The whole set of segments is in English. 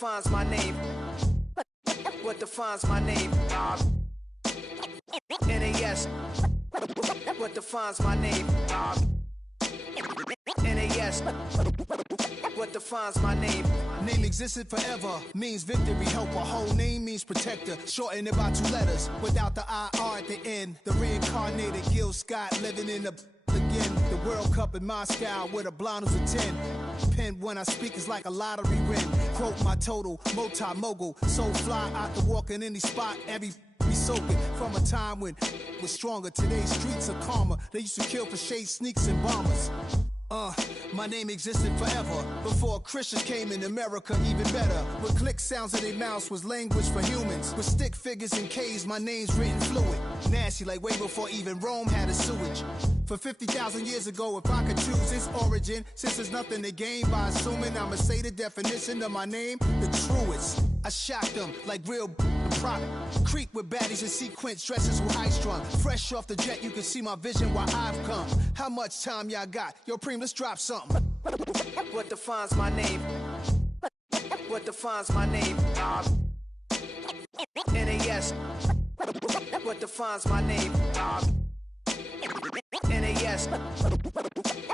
defines my name? What defines my name? NAS. What defines my name? NAS. What defines my name? Name existed forever, means victory, helper. Whole name means protector, shortened it by 2 letters, without the IR at the end. The reincarnated Gil Scott living in the again. The World Cup in Moscow with a blind who's a 10. Pen when I speak is like a lottery win. Quote my total, multi-mogul. So fly out to walk in any spot, every be soaking from a time when it was stronger. Today's streets are calmer. They used to kill for shade sneaks and bombers. My name existed forever. Before Christians came in America, even better. With click sounds in their mouths was language for humans. With stick figures and K's, my name's written fluid. Nasty like way before even Rome had a sewage. For 50,000 years ago, if I could choose its origin, since there's nothing to gain by assuming, I'ma say the definition of my name, the truest. I shocked them like real prop. Creek with baddies in sequence, dresses with high strung. Fresh off the jet, you can see my vision where I've come. How much time y'all got? Yo, Preem, let's drop something. What defines my name? What defines my name? NAS. What defines my name? NAS.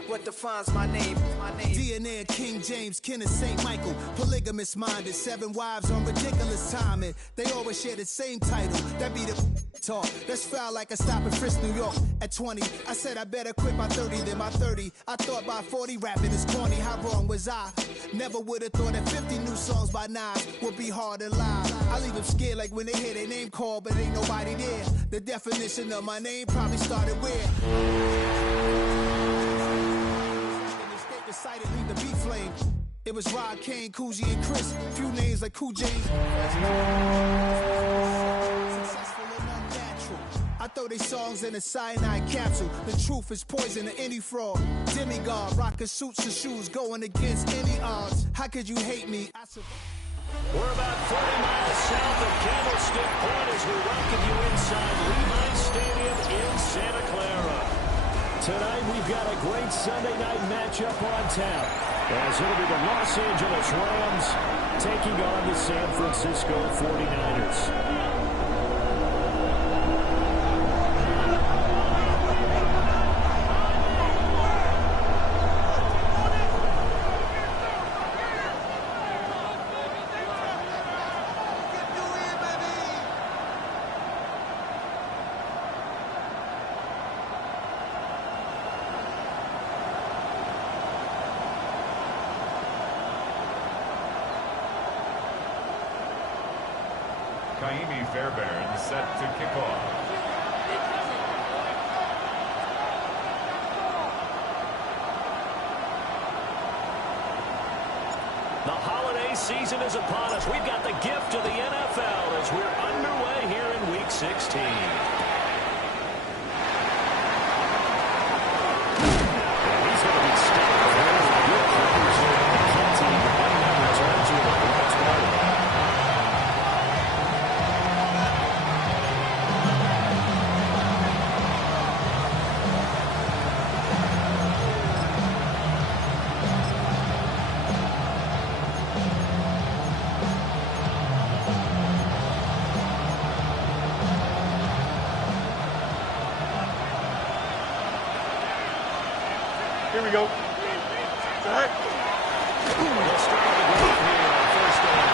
What defines my name? DNA of King James, kin of St. Michael. Polygamous minded, 7 wives on ridiculous timing. They always share the same title. That be the talk. That's foul like a stop in Frisk, New York. At 20, I said I better quit by 30 than by 30. I thought by 40 rapping is corny. How wrong was I? Never would have thought that 50 new songs by Nas would be hard to live. I leave them scared like when they hear their name called, but ain't nobody there. The definition of my name probably started where? Decided leave the beat flame. It was Rod, Kane, Coogee, and Chris. Few names like Cool James. Successful and unnatural. I throw these songs in a cyanide capsule. The truth is poison to any fraud. Demigod, rocking suits and shoes, going against any odds. How could you hate me? We're about 40 miles south of Candlestick Point as we welcome you inside Levi Stadium in Santa Clara. Tonight we've got a great Sunday night matchup on tap, as it'll be the Los Angeles Rams taking on the San Francisco 49ers. Fairbairn set to kick off. The holiday season is upon us. We've got the gift of the NFL as we're underway here in Week 16. He's going to be stopped. Good coverage there. Kenty returns with a large mark. Here we go. All right. Let's start the growth here on first down.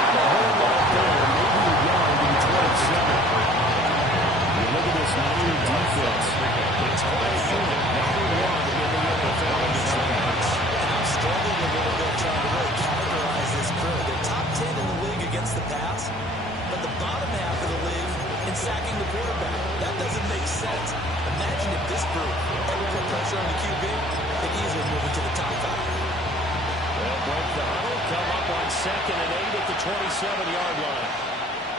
Not a whole lot there. Maybe a yard in 27. You look at this new defense. It's question number 1 in the NFL against the Rams. I'm struggling a little bit trying to really categorize this crew. They're top 10 in the league against the pass, but the bottom half of the league in sacking the quarterback. That doesn't make sense. Imagine if this group ever put pressure on the QB, they'd easily move into the top 5. They'll break the huddle, come up on 2nd and 8 at the 27-yard line.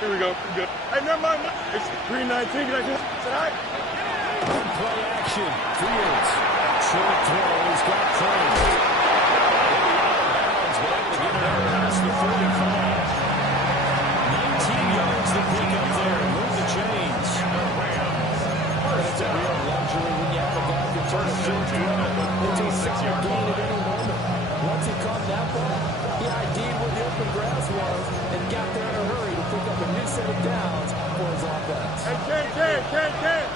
Here we go. Good. Hey, never mind. It's 3:19. Can I just say hi? Play action. Fields. Short throw. He's got Crane. Bounds, but able to get it out past the 45. 19 yards to pick up there. Move the chains. It's a real luxury when you have a guy who turns a short throw into a 6-yard gain at any moment. Once he caught that ball, he ID'd with the was and got there in a hurry to pick up a new set of downs for his offense. Hey, Ken.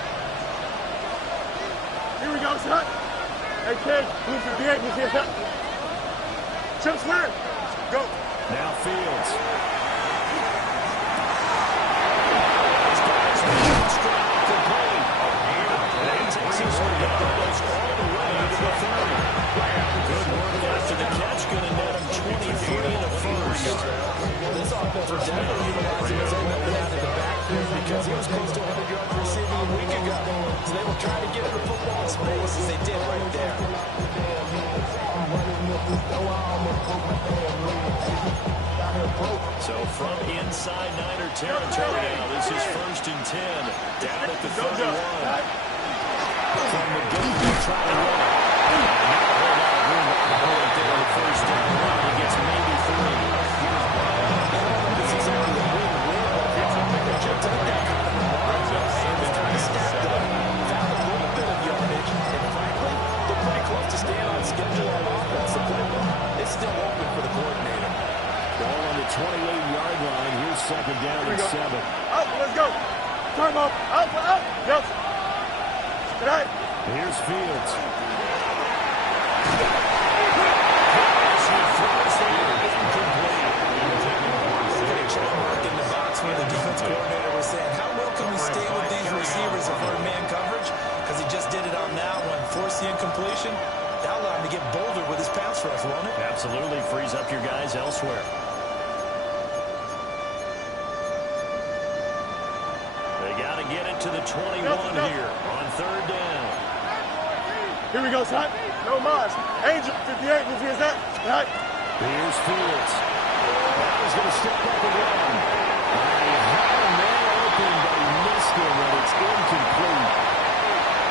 Here we go, son. Hey, Ken, blue 58, you see that? Chip Swear, go. Now Fields. Takes his almost all the way to the 30. Good work after the catch. Going to net him 23 in the first. This offense was definitely utilizing his own weapon out of the backfield because he was close to 100 yards receiving a week ago. So they were trying to get him the football in space as they did right there. So from inside Niner territory now, this is 1st and 10. Down at the 31. From the gun, they try to run it. Not a whole lot of room right there on the first down. He gets maybe 3. This is a win-win. They jumped out that kind of margin. It was kind of stacked up. Found a little bit of yardage. And frankly, they're pretty close to staying on schedule on offense. The playbook is still open for the coordinator. Ball on the 28-yard line. Here's 2nd down and 7. Out, let's go. Time up. Out. Yes. Tonight. Here's Fields. Getting check mark in the box where the defense coordinator was saying, how well can we stay with these receivers if we're in man coverage? Because he just did it on that one. Force the incompletion. That allowed him to get bolder with his pass rush, won't it? Absolutely. Frees up your guys elsewhere. They got to get it to the 21 here on 3rd down. Here we go, son. No mas. Angel, 58, you see that? Right. Here's Fields. Now he's going to step up and run. He had a man open, but he missed him, and it's incomplete.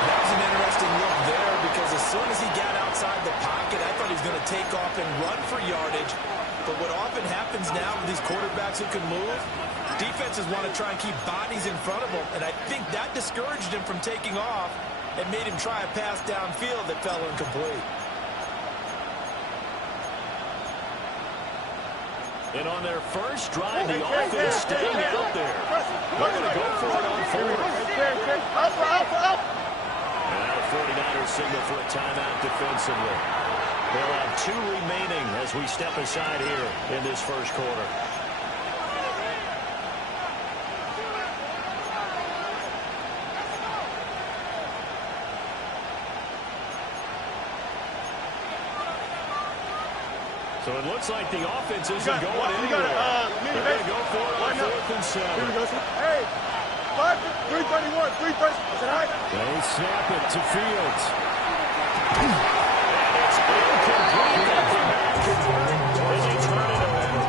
That was an interesting look there because as soon as he got outside the pocket, I thought he was going to take off and run for yardage. But what often happens now with these quarterbacks who can move, defenses want to try and keep bodies in front of them, and I think that discouraged him from taking off and made him try a pass downfield that fell incomplete. And on their first drive, the offense staying out there. They're going to go for it on 4th. And now the 49ers signal for a timeout defensively. They'll have 2 remaining as we step aside here in this first quarter. So it looks like the offense isn't going anywhere. They're going to go for it on 4th and 7. Here we go, son. Hey, 331, 330. They snap it to Fields. And it's incomplete after that converted as they turn it around.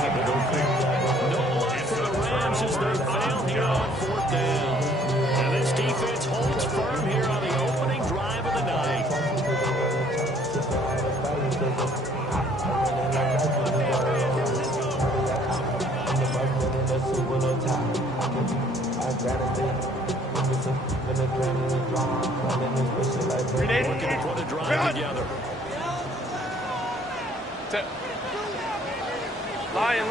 No luck for the Rams as they fail here on 4th down. And this defense holds firm here on the opening drive of the night. Looking to put a drive together. Lion.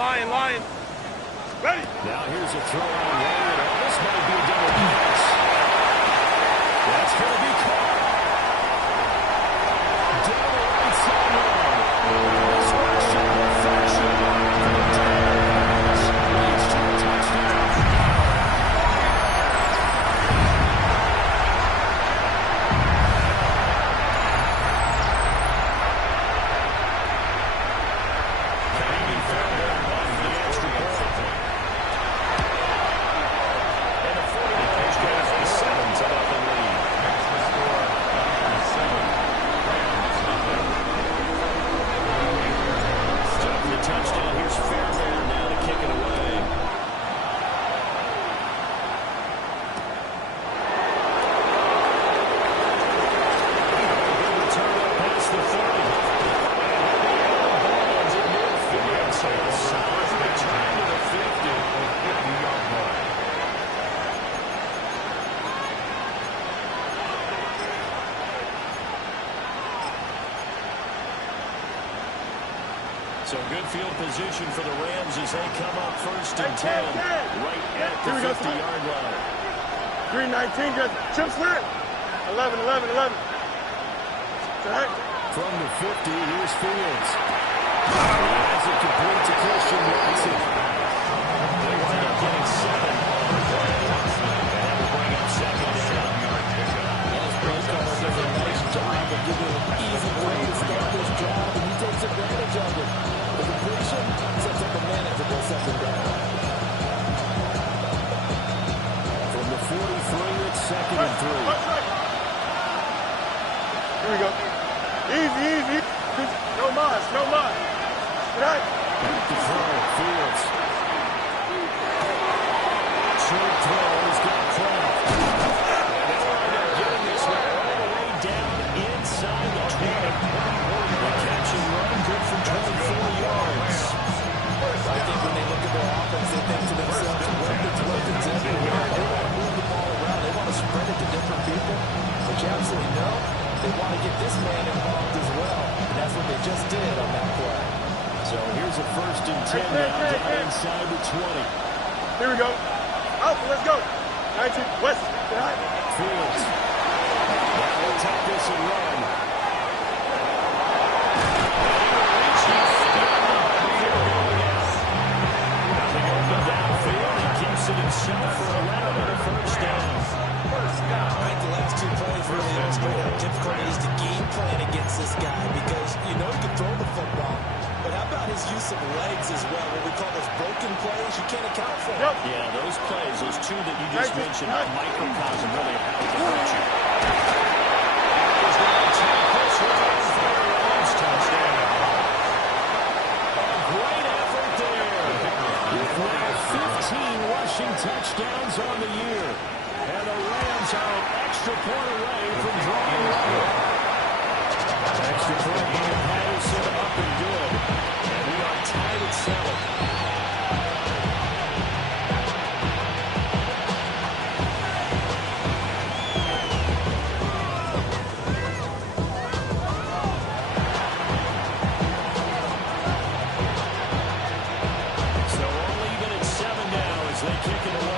Ready. Now here's a throw on Wayne. This might be a double pass. That's going to be caught. Down the right sideline. This one should be perfection. Leads to a touchdown. And the 49ers go So good field position for the Rams as they come up 1st and 10, right at the 50-yard line. 3-19, just chip slant. 11. From the 50, here's Fields. He has it complete to Christian Watson. They wind up getting 7 on the play. And that will bring up 2nd down. As Briscoe does a nice job of giving him an easy way to start this drive, and he takes advantage of it. The completion sets up a manageable 2nd down. From the 43, it's 2nd and 3. Here we go. Easy. No mas. Right. Back to throw, Fields. Short throw, he's got Kraft. And they wind up getting this one all the way down inside the 20. The catch and run good for 24 yards. I think when they look at their offense, they think to themselves, weapons everywhere. They want to move the ball around. They want to spread it to different people. But you absolutely know they want to get this man involved as well. And that's what they just did on that play. So here's a 1st and 10 now down inside the 20. Here we go. Alpha, let's go. 19, West. Fields. Now we'll take this and run. Nothing open downfield. He keeps it himself for 11 and a 1st down. I think the last 2 plays really illustrate how difficult it is to game plan against this guy because you know he can throw the football. But how about his use of legs as well, what we call those broken plays you can't account for? Yeah, those plays, those 2 that you just mentioned, are microcosm really of how he can hurt you. There's now Chris looking for a Rams touchdown. A great effort there. With now 15 rushing touchdowns on the year. And the Rams are an extra point away from drawing level. Extra point by Patterson, up and good. And we are tied at 7. So all even at 7 now as they kick it away.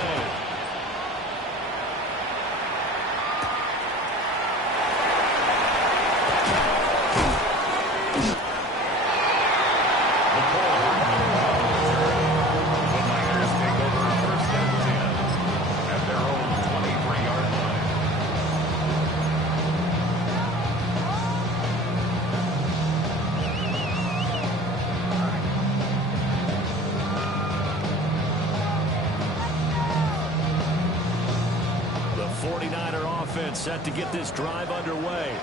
Set to get this drive underway.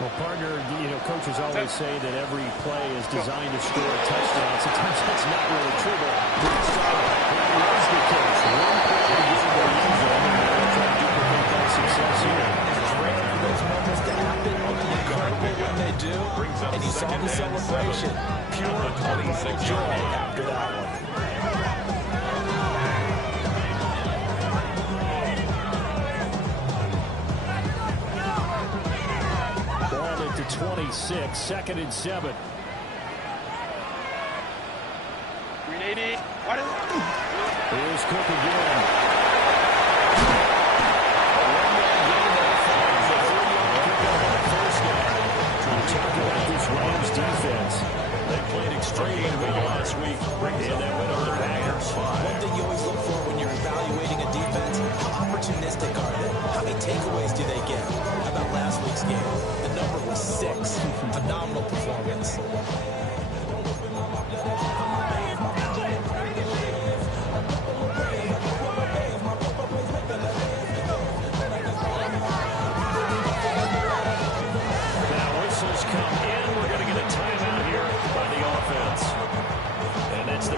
Well, partner, you know, coaches always say that every play is designed to score a touchdown. Sometimes that's not really true, but that was the case. One play to get the end zone, and they'll try to duplicate that success here. It's rare for those moments to happen, incredible when they do, and you saw the celebration. Pure, unbelievable joy after that one. Ball into 26, 2nd and 7. 380. What is it? Here's Cook again. Talk about this Rams defense. They played extremely well last week in that win over the Packers. One thing you always look for when you're evaluating a defense, how opportunistic are they? How many takeaways do they get? How about last week's game? The number was 6. Phenomenal performance.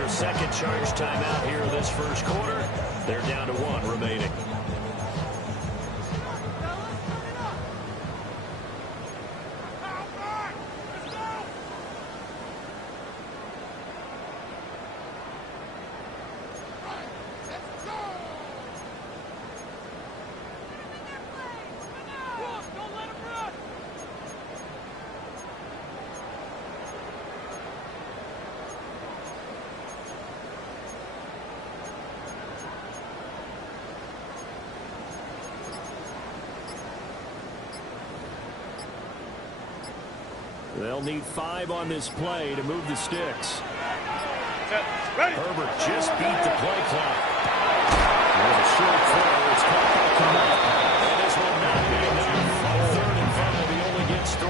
Second charge timeout here in this first quarter. They're down to 1 remaining. They'll need 5 on this play to move the sticks. Herbert just beat the play clock. There's a short throw. It's caught by Kmet. And this will not be enough. On 3rd and 5, he only gets 3.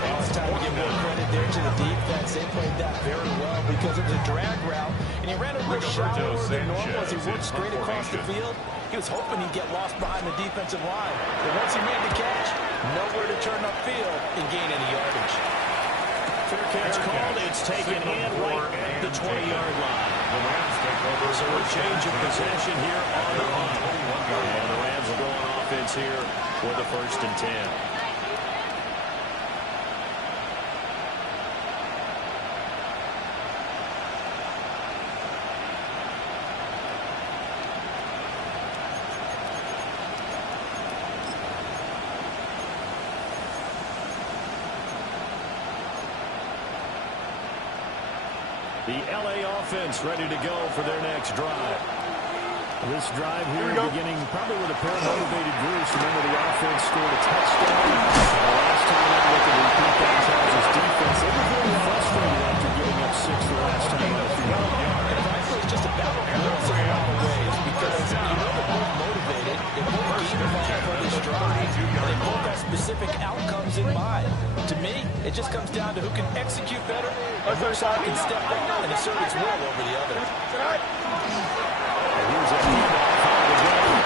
Well, it's time to give more credit there to the defense. They played that very well because it was a drag route. And he ran a little shallower than normal as he worked straight across the field. He was hoping he'd get lost behind the defensive line. But once he made the catch, nowhere to turn upfield and gain any yardage. Fair catch called. It's taken in right at the 20-yard line. So a change of possession here on the line. And the Rams will go on offense here for the 1st and 10. The LA offense ready to go for their next drive. This drive here beginning probably with a pair of motivated groups. Remember, the offense scored a touchdown. The last time out, they could repeat that Chargers defense. They were very frustrated after giving up 6 the last time on the field. And frankly, it's just a battle of wills in a lot of ways because you know they're both motivated. They're both game-involved for this drive. And they both have specific outcomes in mind. To me, it just comes down to who can execute better and which side can step up and assert its will over the other. Here's a handoff out of the game.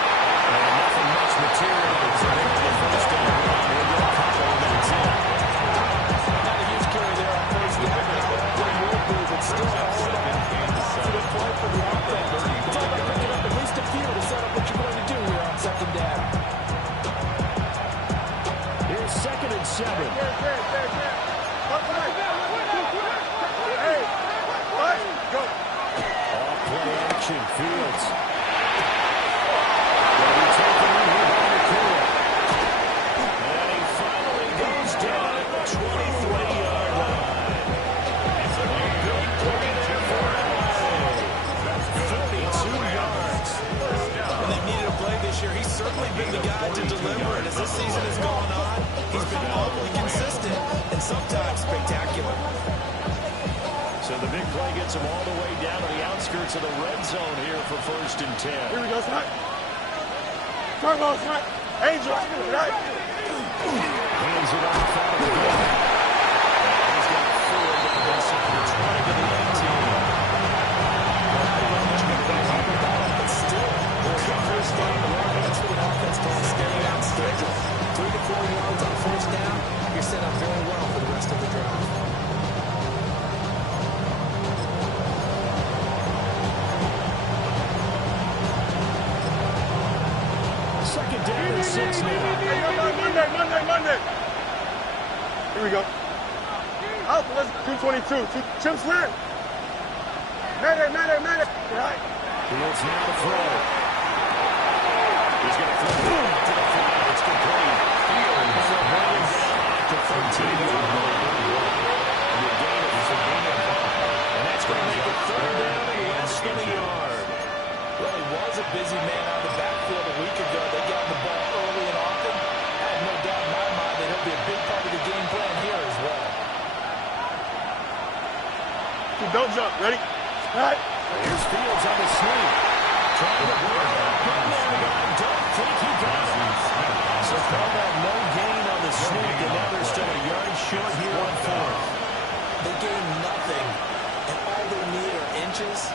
And nothing much material. It's a big first down run. He'll get a couple of minutes in. Not a huge carry there on first down. What will be, but still all about positive play for the offense. It's all about picking up at least a few to set up what you're going to do here on 2nd down. Here's 2nd and 7. Play action, Fields. Will be taken in here by McCoy. And he finally goes down at the 23-yard line. A big play there for LA. 42 yards. And they've needed a play this year. He's certainly been the guy to deliver it. As this season has gone on, he's been awfully consistent and sometimes spectacular. So the big play gets him all the way down to the outskirts of the red zone here for 1st and 10. Here we go, Scott. Carlos, Scott. Angel, right? Hands it off out of the game. He's got 4 down the 20 to the 18. But still, first down, that's what an offense calls staying on schedule. 3 to 4 yards on 1st down, you're set up very well for the rest of the drive. Down to 6 now. Monday. Here we go. Alpha, let's 222. Chip Slant. Mayday. Right. Fields now to throw. He's going to throw it to the flat. It's complete. Fields running down to 13-yard line. And the gain is a gain of 5. And that's going to make it 3rd down and less than a yard. Well, he was a busy man on the backfield a week ago. They got the ball early and often. I have no doubt in my mind that he'll be a big part of the game plan here as well. Don't jump. Ready? All right. Here's Fields on the sneak. Trying to work out. I don't think he got it. So call that no gain on the sneak, and now they're still a yard short here on 4th. They gain nothing, and all they need are inches.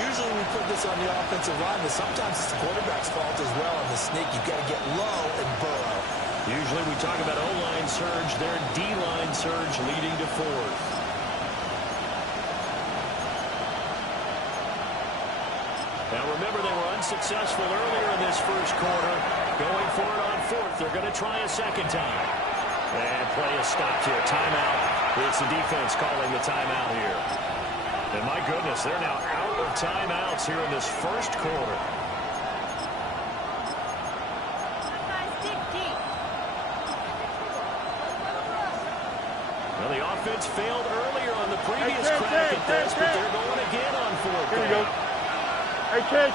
Usually we put this on the offensive line, but sometimes it's the quarterback's fault as well on the sneak. You've got to get low and burrow. Usually we talk about O-line surge. Their D-line surge leading to 4th. Now remember, they were unsuccessful earlier in this first quarter. Going for it on 4th. They're going to try a second time. And play is stopped here. Timeout. It's the defense calling the timeout here. And my goodness, they're now out of timeouts here in this first quarter. Well, the offense failed earlier on the previous crack at this, but they're going again on 4th. Here we go. Hey, Chad.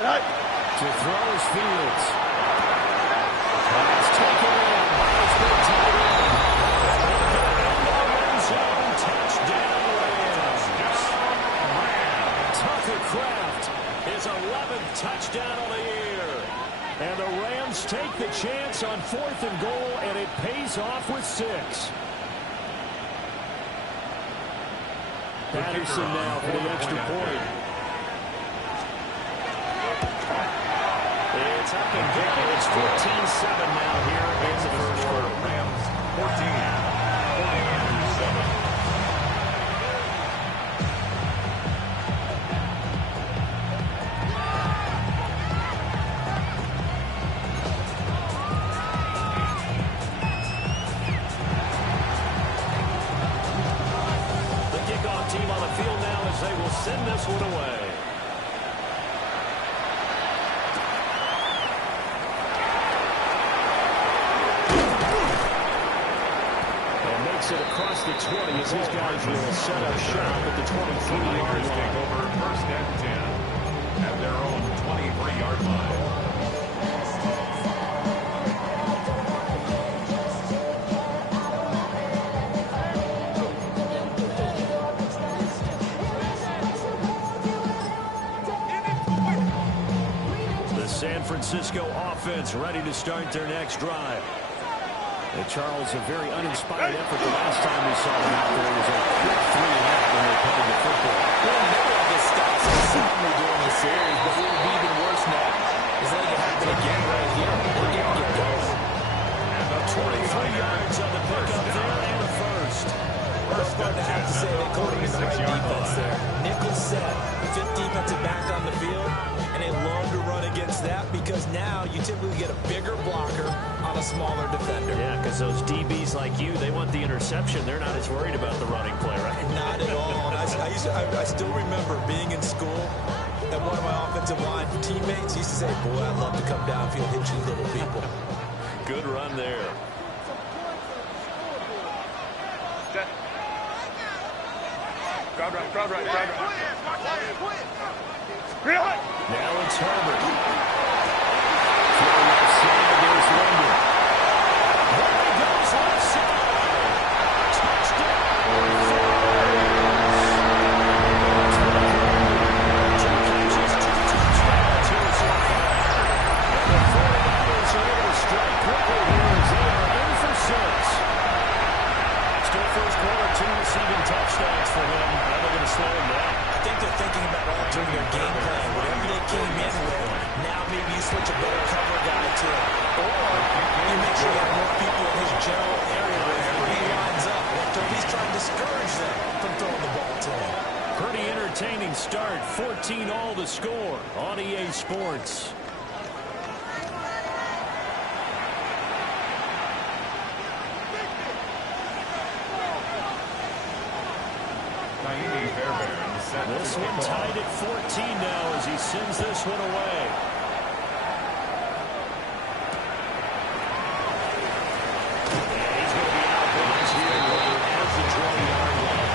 Right. To throw is Fields. Pass taken in. Kraft, his 11th touchdown of the year. And the Rams take the chance on 4th and goal, and it pays off with 6. Patterson now for the extra point. It's up and good. It's 14-7 now here in the first quarter. Rams 14, 49ers 7. They will send this one away. And makes it across the 20 as these guys will set up shop at the 23-yard line. Take over 1st and 10 at their own 23-yard line. San Francisco offense ready to start their next drive. And Charles, a very uninspired effort the last time we saw them out there. It was a quick 3-and-out when they played the football. Well, never had this stats consistently during the series, but what would be even worse now is letting it happen again right here. We're getting it going. And the 23 yards on the pickup there and a first. First part I have to say they called it the right defense there. Nickel set, 5th defensive back on the field, and they love to run against that because now you typically get a bigger blocker on a smaller defender. Yeah, because those DBs like you, they want the interception. They're not as worried about the running play, right? Not at all. I still remember being in school, and one of my offensive line teammates used to say, boy, I'd love to come downfield, hit you little people. Good run there. Crowd right. Now it's Herbert. Throw left side, there's London. There he goes, left side. Touchdown. 2 catches, 2 touchdowns here so far. And the 49ers are able to strike quickly here as they are in for 6. Still first quarter, 2 receiving touchdowns for him. Now they're going to slow him down. I think they're thinking about altering their game plan. Whatever they came in with, now maybe you switch a better cover guy to it. Or you make sure you have more people in his general area wherever he lines up to at least try and discourage them from throwing the ball to him. Pretty entertaining start. 14-all the score on EA Sports. This one tied at 14 now as he sends this one away. And he's going to be out for this year as the 20-yard line.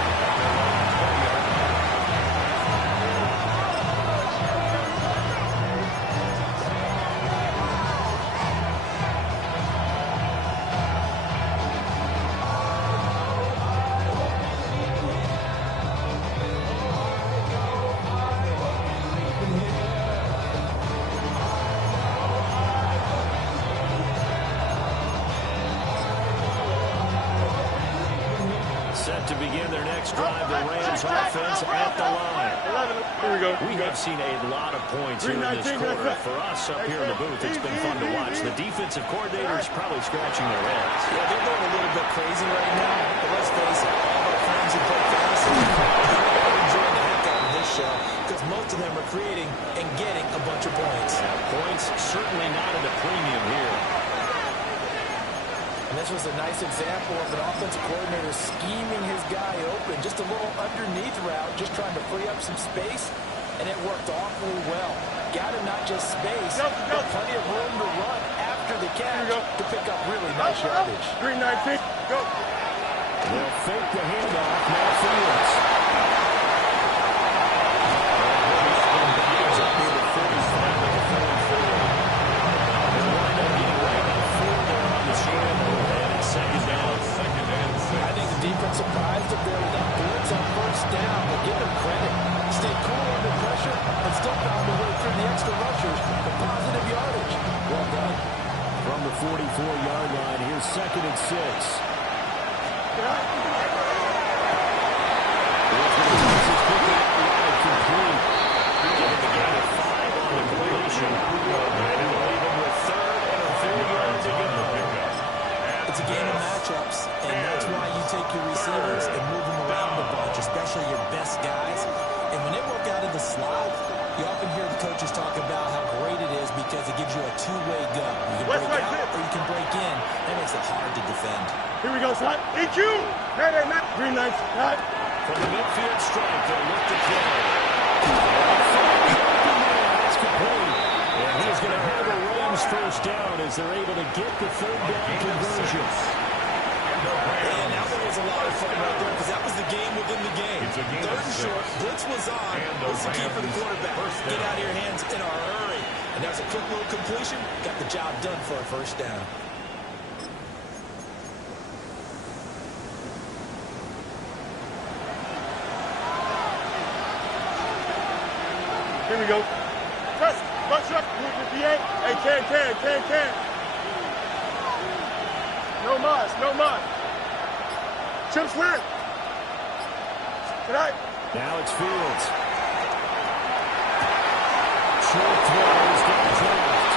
Set to begin their next drive, the Rams offense at the line. Here we go. We have seen a lot of points here in this quarter. For us up here in the booth, it's been fun to watch. The defensive coordinators probably scratching their heads. Yeah, they're going a little bit crazy right now, but let's face it, all of our friends who play fantasy are enjoying the heck out of this show because most of them are creating and getting a bunch of points. Points certainly not at a premium here. And this was a nice example of an offensive coordinator scheming his guy open. Just a little underneath route, just trying to free up some space, and it worked awfully well. Got him not just space, but plenty of room to run after the catch to pick up really nice yardage. 319, go. They'll fake the handoff, now Fields. Surprised if there was that blitz on first down, but give them credit. Stay cool under pressure It's a game of matchups, and that's why you take your receivers and move them around a bunch, especially your best guys. And when they work out in the slot, you often hear the coaches talk about how great it is because it gives you a two-way go. You can break out or you can break in. That makes it hard to defend. Here we go, son. EQ. Hey, Matt. Green lights. Hot. From the midfield strike, they'll look to play. That's complete. And he's going to have the Rams first down as they're able to get the third down conversion. And now there was a lot of fun right there because that was the game within the game. Third and short, blitz was on. What's the key for the quarterback? Get out of your hands in a hurry. And that was a quick little completion. Got the job done for a first down. Here we go. Press. Bunch up. Move the PA. Hey, can. No mas. Chip Swear. Tonight. Now it's Fields. Short throw is going to draft.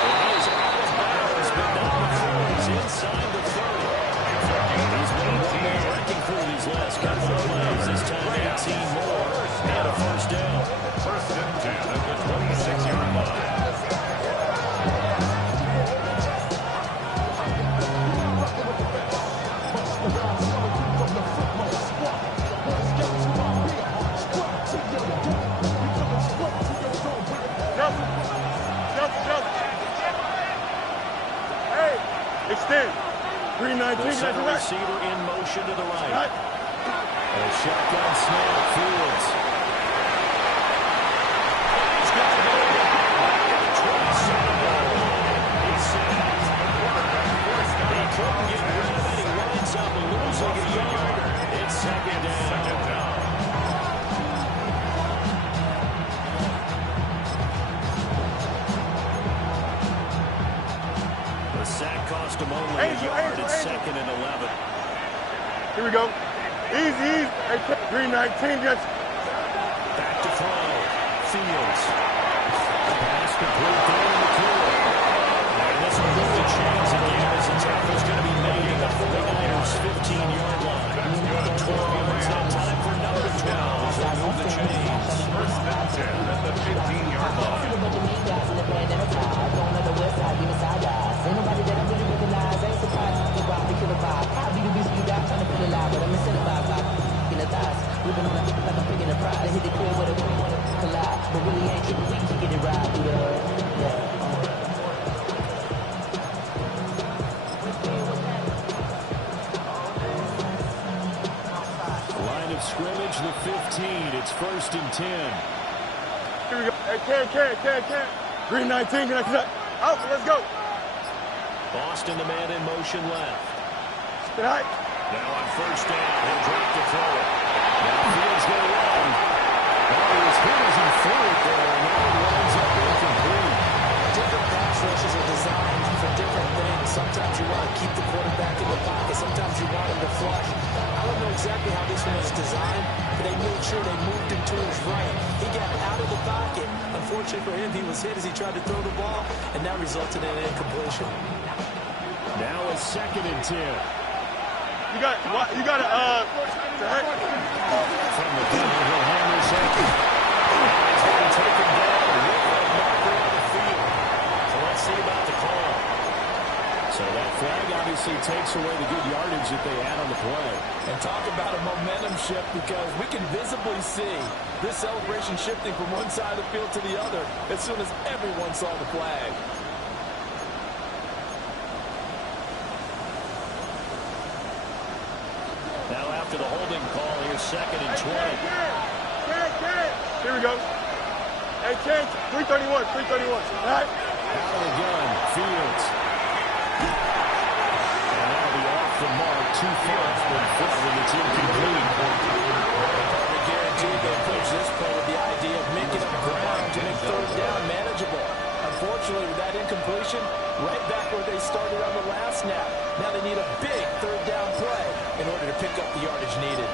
And he's out of bounds, but now the throw is inside the 30. He's been one man wrecking through these last couple of plays. This time 18 more and a first down. First and 10 at the 26-yard line. Jump. Hey, extend. Green 19. The center receiver in motion to the right. A shotgun snap, Fields. He's got it. He's sacked. He couldn't get rid of it. He winds up losing a yard. It's second down. The sack cost him only a yard. It's second and 11. Here we go. Easy. Hey, Green 19 gets. Back to throw. Fields. Pass complete there in the clear. And this will move the chains again as the tackle's going to be made at the 49ers' 15-yard line. 12 yards, now time for number 12 as they move the chains. First and 10 at the 15-yard line. Line of scrimmage, the 15. It's first and 10. Here we go. Hey, can. Green 19 gets. Out. Let's go. Boston, the man in motion left. Tonight. Now on first down, he'll drop to throw it. Now Fields going to run. Oh, he was hit as he threw it there, and now it winds up incomplete. Different pass rushes are designed for different things. Sometimes you want to keep the quarterback in the pocket. Sometimes you want him to flush. I don't know exactly how this one was designed, but they made sure they moved him to his right. He got out of the pocket. Unfortunately for him, he was hit as he tried to throw the ball, and that resulted in an incompletion. Now a second and 10. You got to, From the gun, he'll hammer second. He's going to take him down with that marker on the field. So let's see about the call. So that flag obviously takes away the good yardage that they had on the play. And talk about a momentum shift because we can visibly see this celebration shifting from one side of the field to the other as soon as everyone saw the flag. Now after the holding call, here's second and 20. Here we go. Hey, 331. All right. Out of the gun, Fields. And that'll be off the mark, too far from foot when it's incomplete. I guarantee they approach this play with the idea of making up ground to make third down manageable. Unfortunately, with that incompletion, right back where they started on the last snap. Now they need a big third down play in order to pick up the yardage needed.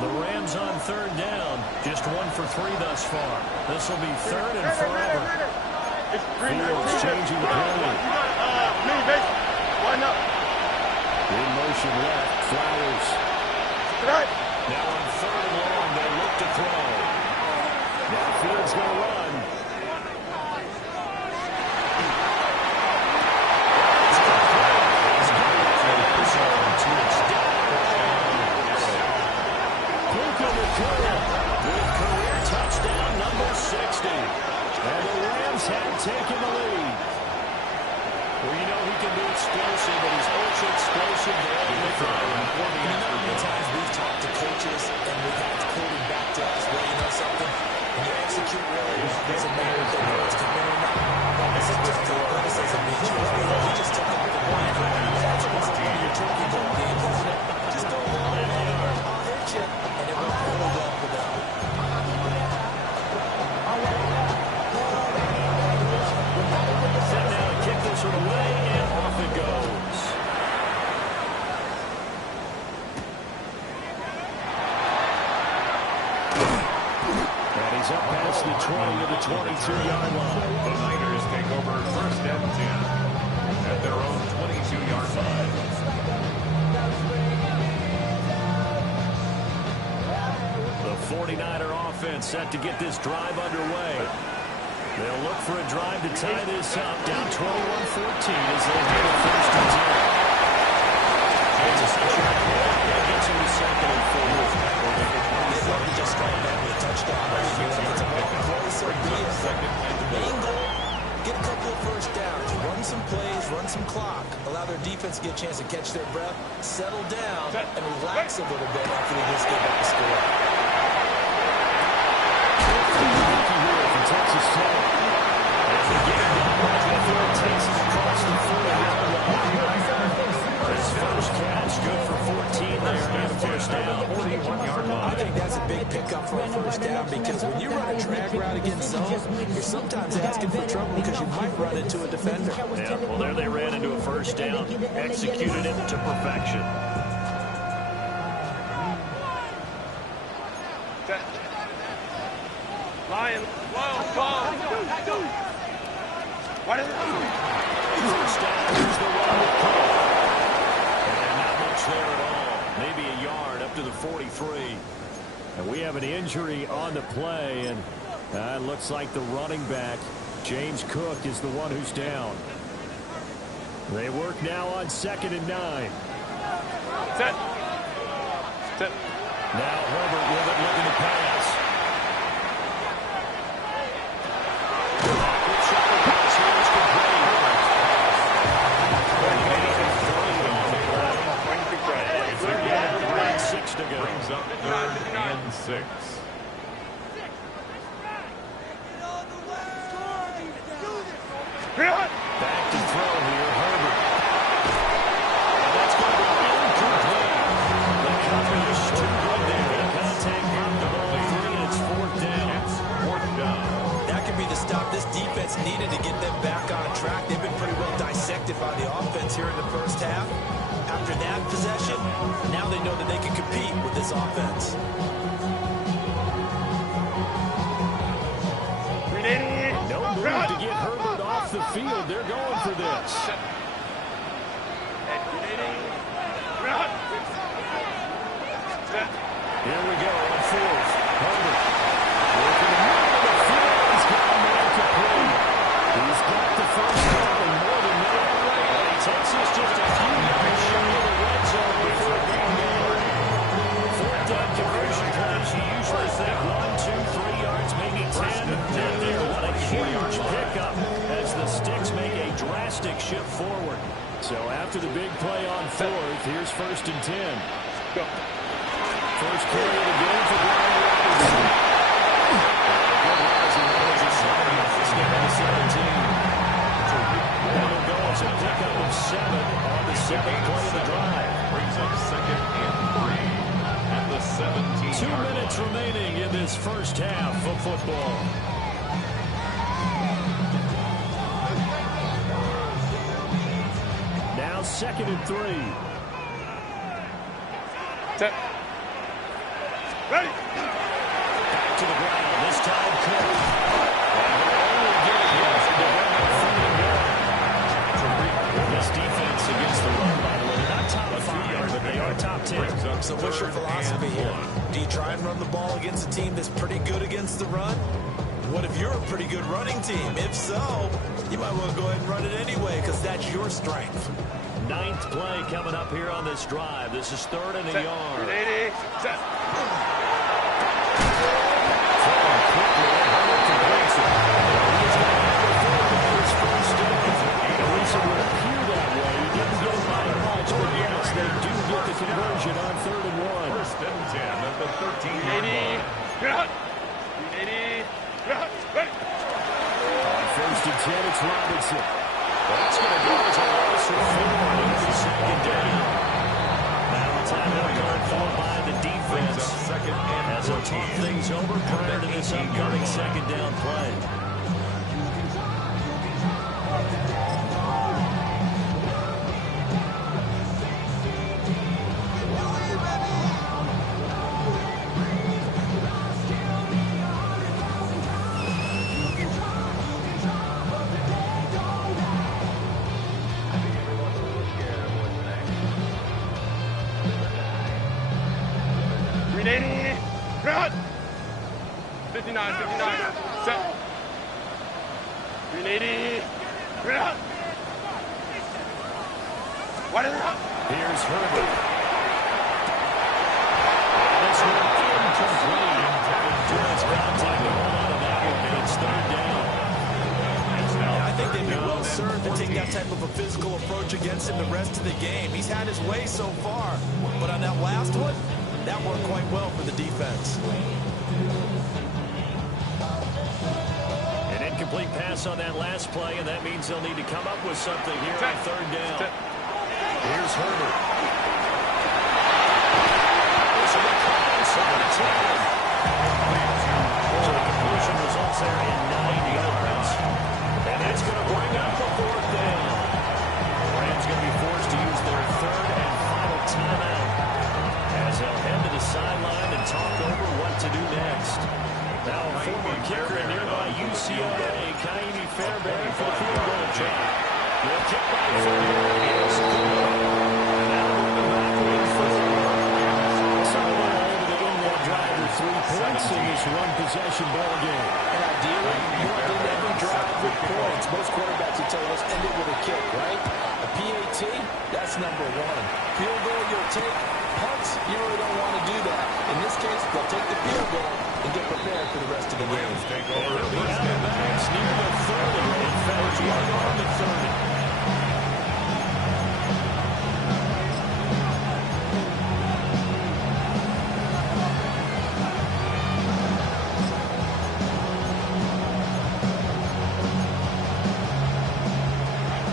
The Rams on third down. Just 1 for 3 thus far. This will be third and forever. Fields changing the play. Line up. In motion left. Flowers. Now on third and long, they look to throw. Now Fields going to run. With career touchdown number 60. And the Rams have taken the lead. Well, you know he can be explosive, but he's ultra explosive. You know how many times we've talked to coaches and we've had the quarterback to us, well, you know something? When you execute really well, it doesn't matter if the words come in or not. This is just the athleticism being chosen. He just took off the line. That's what's doing your turkey ball game, isn't it? Just go along and I'll hit you. And it went really well for them. Set now to kick this one away, and off it goes. And he's up past the 20 to the 22-yard line. The Niners take over first and 10 at their own 22-yard line. The 49er offense set to get this drive underway. They'll look for a drive to tie this up, down 21-14 as they get a first and 10. Gets him to second and 4. They'd love to just strike that with a touchdown. It's a long play, so be it. The main goal, get a couple of first downs, run some plays, run some clock, allow their defense to get a chance to catch their breath, settle down, and relax a little bit after they just get back to score. Texas Tech. As they get it down right before it takes it across the 40-yard line. His first catch, good for 14 there and first down. 41-yard line. I think that's a big pickup for a first down because when you run a drag route against zone, you're sometimes asking for trouble because you might run into a defender. Yeah, well, there they ran into a first down, executed it to perfection. Lion, ball. What is it? First down, here's the one with Cook. And not much there at all. Maybe a yard up to the 43. And we have an injury on the play, and it looks like the running back, James Cook, is the one who's down. They work now on 2nd and 9. Set. Now Herbert with it, looking to pass. To go. Brings up 3rd and 6. Back to throw here, Herbert. And that's going to be incomplete. The coverage too good there. The contact on the ball 3, and it's 4th down. That could be the stop this defense needed to get them back on track. They've been pretty well dissected by the offense here in the first half. After that possession, now they know that they can compete with this offense. No move to get Herbert off the field. They're going for this. Here we go on 4th. Herbert working the middle of the field. He's got a man complete. He's got the first down and more than that. He takes us just a few yards short of the red zone before being down. 4th down conversion plays. You usually think 1, 2, 3 yards, maybe 10. Not there. What a huge pickup as the Sticks make a drastic shift forward. So after the big play on 4th, here's 1st and 10. Go. First carry of the game for Brian Robinson. Good rising manager starting off this game at 17. And it'll go as a pickup of 7 on the 7th play of the drive. Brings up 2nd and 3 at the 7. first half of football. Now 2nd and 3. Set. Ready. Back to the ground. This time Cook. This defense against the run, by the way, they're not top 5, but they are top 10. So what's your philosophy here? Do you try and run the ball against a team that's pretty good against the run? What if you're a pretty good running team? If so, you might want to go ahead and run it anyway because that's your strength. 9th play coming up here on this drive. This is 3rd and a yard. 80. Set. They do get the conversion on 3rd and 1. 1st and 10 at the 13-yard 80. line. 80. Ready. On 1st and 10, it's Robinson. That's going to go as a loss of 4 into the 2nd down. Now a timeout going forward by the defense. As they'll talk things over prior to this upcoming 2nd down play. Run. 59. Set. 380. Run. What is it? Here's Herbert. This one incomplete. Durant's contact to hold on to that one, and it's 3rd down. I think they'd be well served to take that type of a physical approach against him the rest of the game. He's had his way so far, but on that last one, that worked quite well for the defense. An incomplete pass on that last play, and that means they'll need to come up with something here on 3rd down. Here's Herbert. This will be close on the 10. So the conclusion results there in 9 yards. And that's going to bring up the 4th down. Rams going to be forced to use their 3rd and final timeout as they'll head to the sideline and talk over what to do next. Now a former kicker in nearby UCLA, Kaimi Fairbairn for the field goal try. The kick by Fairbairn is good. Now moving back with 4. So they're able to end that drive with 3 points in this one-possession ball game. And ideally, you want to end every drive with points. Most quarterbacks will tell us end it with a kick, right? A PAT, that's number 1. Field goal you'll take. Punts, you really don't want to do that. In this case, they'll take the field goal and get prepared for the rest of the game. Take over. They'll be out of bounds near the 30. In fact, right on the 30.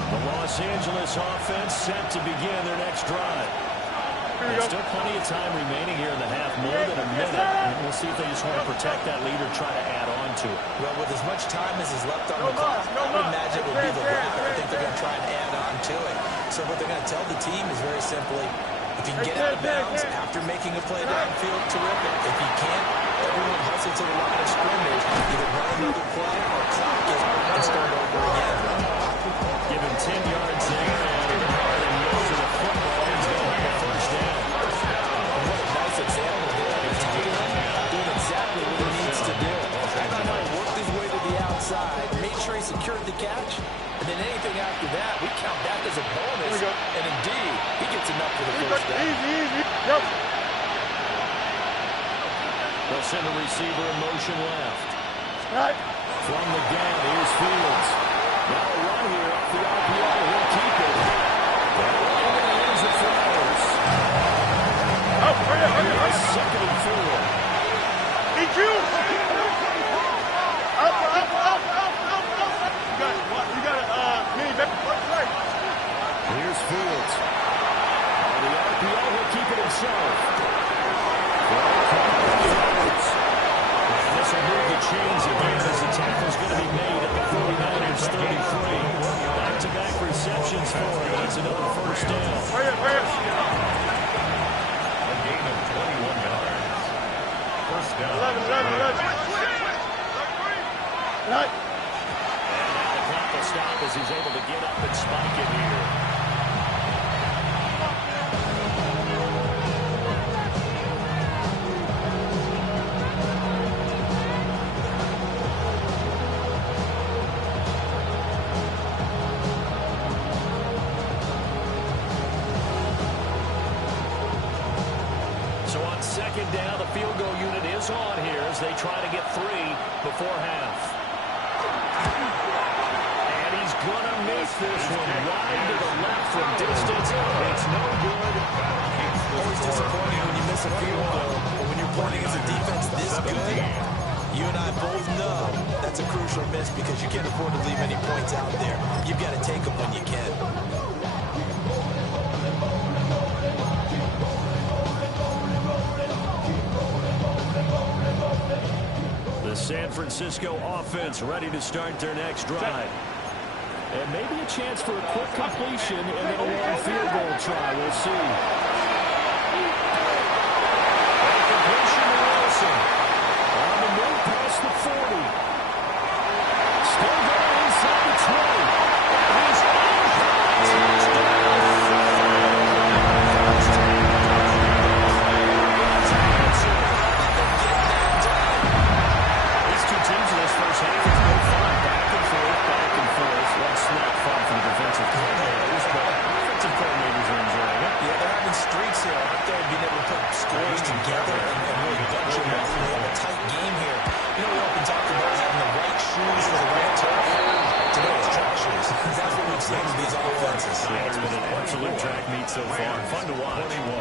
The Los Angeles offense set to begin their next drive. There's still plenty of time remaining here in the half, more than a minute. And we'll see if they just want to protect that lead or try to add on to it. Well, with as much time as is left on the clock, I would imagine it would be the latter. I think they're going to try and add on to it. So what they're going to tell the team is very simply, if you can get out of bounds after making a play downfield, terrific. If you can't, everyone hustle to the line of scrimmage, either run another play or clock it and start over again. Give him 10 yards there, and most of the football is going to have a 1st down. And what a nice example there of Tyler doing exactly what he needs to do. He worked his way to the outside, made sure he secured the catch, and then anything after that, we count that as a bonus. And indeed, he gets enough for the 1st down. Easy. Yep. They'll send the receiver in motion left. Right. From the gun, here's Fields. Now a run here off the RPO. He'll keep it. And going to use the Flowers. Hurry. 2nd and 4. EQ. Up. You got it. Mini back. Right. Here's Fields. On the RPO, he'll keep it himself. Flowers. offense will move the chains again as the tackle's going to be made at the 49ers 33. Back-to-back receptions for him. That's another first down. A gain of 21 yards. First down. 11. And now the clock will stop as he's able to get up and spike it here. So on second down, the field goal unit is on here as they try to get 3 before half. And he's going to miss this one wide to the left from distance. It's no good. Always disappointing when you miss a field goal. But when you're playing as a defense this good, you and I both know that's a crucial miss because you can't afford to leave any points out there. You've got to take them when you can. The San Francisco offense ready to start their next drive. And maybe a chance for a quick completion and then a long field goal try. We'll see. And completion to Wilson. On the move past the 40. Still going inside the 20. He's in for a touchdown. These two teams in this first half have been fun. Back and forth, back and forth. Well, it's not fun for the defensive coordinators, but offensive coordinators are enjoying it. Yeah, they're having streaks here, aren't they? Being able to put scores together and really bunch them up. They have a tight game here. You know, we often talk about having the right shoes for the right turf. Today it's track shoes. That's what we've seen with these offenses. Yeah, it's been an absolute track meet so far. Fun to watch. 21.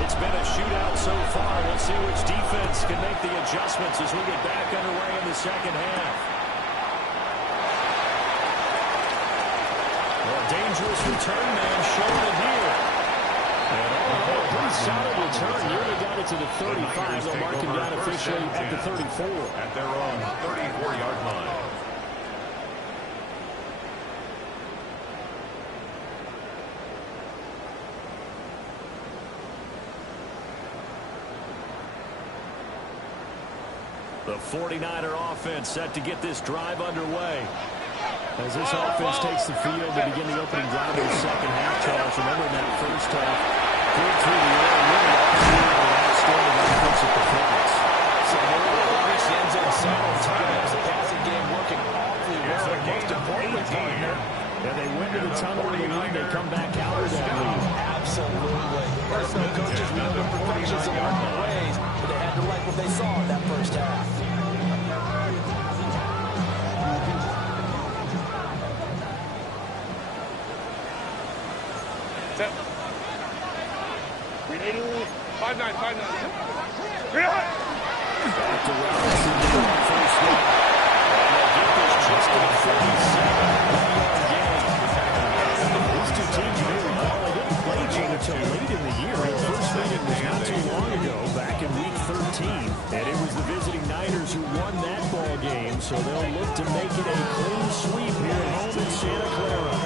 It's been a shootout so far. We'll see which defense can make the adjustments as we get back underway in the second half. Well, a dangerous return man showing it here. And a pretty solid return. Nearly got it to the 35. They'll mark him down officially at the 34. At their own 34-yard line. The 49er offense set to get this drive underway. As this offense takes the field to begin the opening drive of the second half, Charles, remember in that first half, good through the air, really outstanding offensive performance. So they really reached the end zone several times. The passing game working awfully well. Most importantly, partner. And they went to the tunnel in the lead. They come back out of that lead. Absolutely. Personal coaches, we know imperfections along the ways, but they had to like what they saw in that first half. Set. 5-9. Back to Robinson to the first down. And they'll get this just to the 47-yard game. These two teams, you may recall, they didn't play each other until late in the year. Their first meeting was not too long ago, back in Week 13. And it was the visiting Niners who won that ball game, so they'll look to make it a clean sweep here at home in Santa Clara.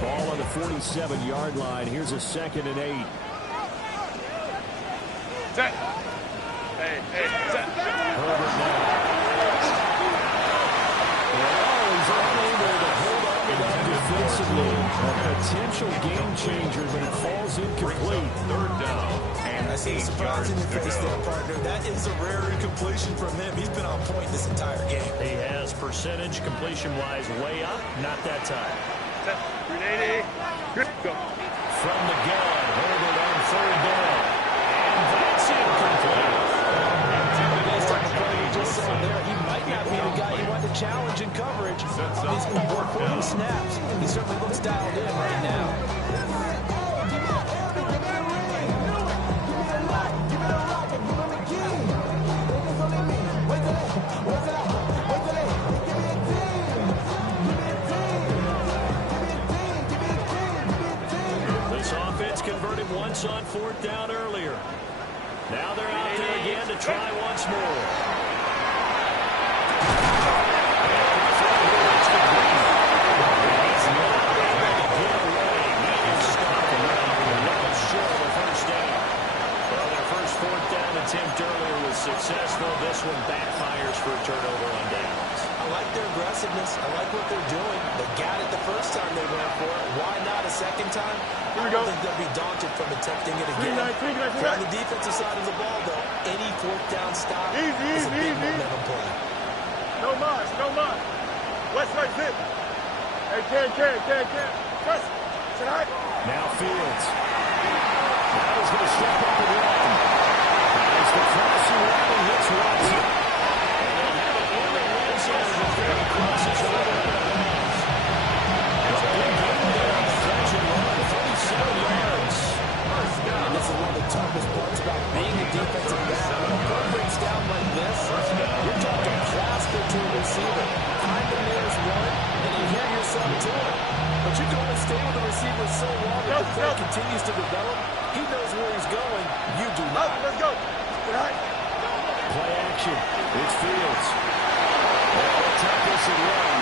Ball on the 47-yard line. Here's a 2nd and 8. Set. Hey, set. Herbert now. Well, he's unable to hold on to that defensively. A potential game changer, but it falls incomplete. 3rd down. And I see a surprise in your face there, partner. That is a rare incompletion from him. He's been on point this entire game. He has percentage completion-wise way up. Not that time. Set. 380. Go. From the gun, Herbert on 3rd down. And that's incomplete. Based on the play you just saw there, he might not be the guy you want to challenge in coverage. These important snaps. He certainly looks dialed in right now. Wake up. once on fourth down earlier. Now they're out there again to try once more. Fourth down attempt earlier was successful. This one backfires for a turnover on downs. I like their aggressiveness. I like what they're doing. They got it the first time they went for it. Why not a second time? I don't think they'll be daunted from attempting it again. On the defensive side of the ball, though, any fourth down stop is a big momentum play. No mas, no mas. West right zip. Hey, can. Press. Tonight. Now Fields. Now he's going to step up and run. As the crossing route hits Watson. And they'll have it in the end zone before he crosses over the bounds. It's a big gain there on the catch and run, 37 yards. And this is one of the toughest parts about being a defensive back. When a play breaks down like this, you're talking plaster to a receiver. Find the nearest one, and you hear yourself to it. But you can only stay with the receiver so long that the play continues to develop. He knows where he's going. You do not. Let's go. Play action. It's Fields. They'll attack this and run.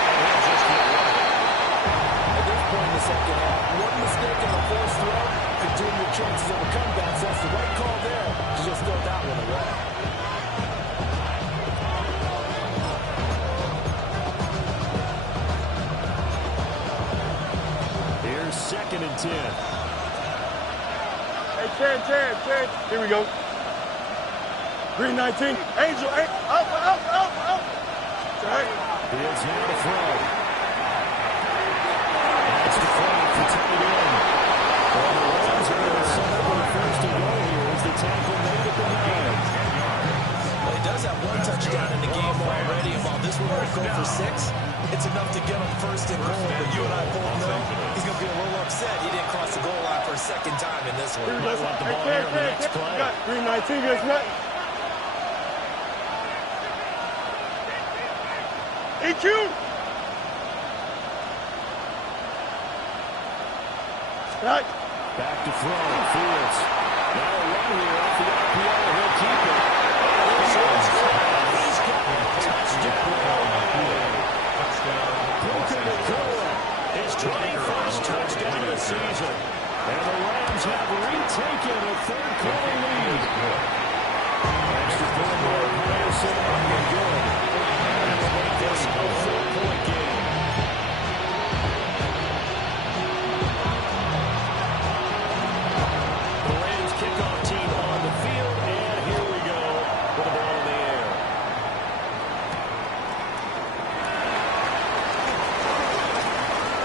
And he'll just get right. At this point in the second half, one mistake on the forced throw could doom your chances of a comeback. So that's the right call there to just throw that one away. Here's 2nd and 10. Hey, Ken. Here we go. Green 19. Angel. Out. Fields now to throw. That's the flag for tight end. Well, the Rams are going to set up on the first and goal here as the tackle made at the 9. Well, he does have one touchdown in the game already, and while this one won't go for 6, it's enough to get him first and goal. But you and I both know he's going to be a little upset he didn't cross the goal line for a second time in this one. Might want the ball here on the next play. Green 19 gets nothing. EQ! Right. Back to throw. Fields. Now a run here off the RPO. He'll keep it. He's got a touchdown. Puka Nacua, his 21st touchdown of the season. And the Rams have retaken a third-quarter lead. Extra point more players sit out and good. And will make this a 4-point game. The Rams kickoff team on the field, and here we go with the ball in the air.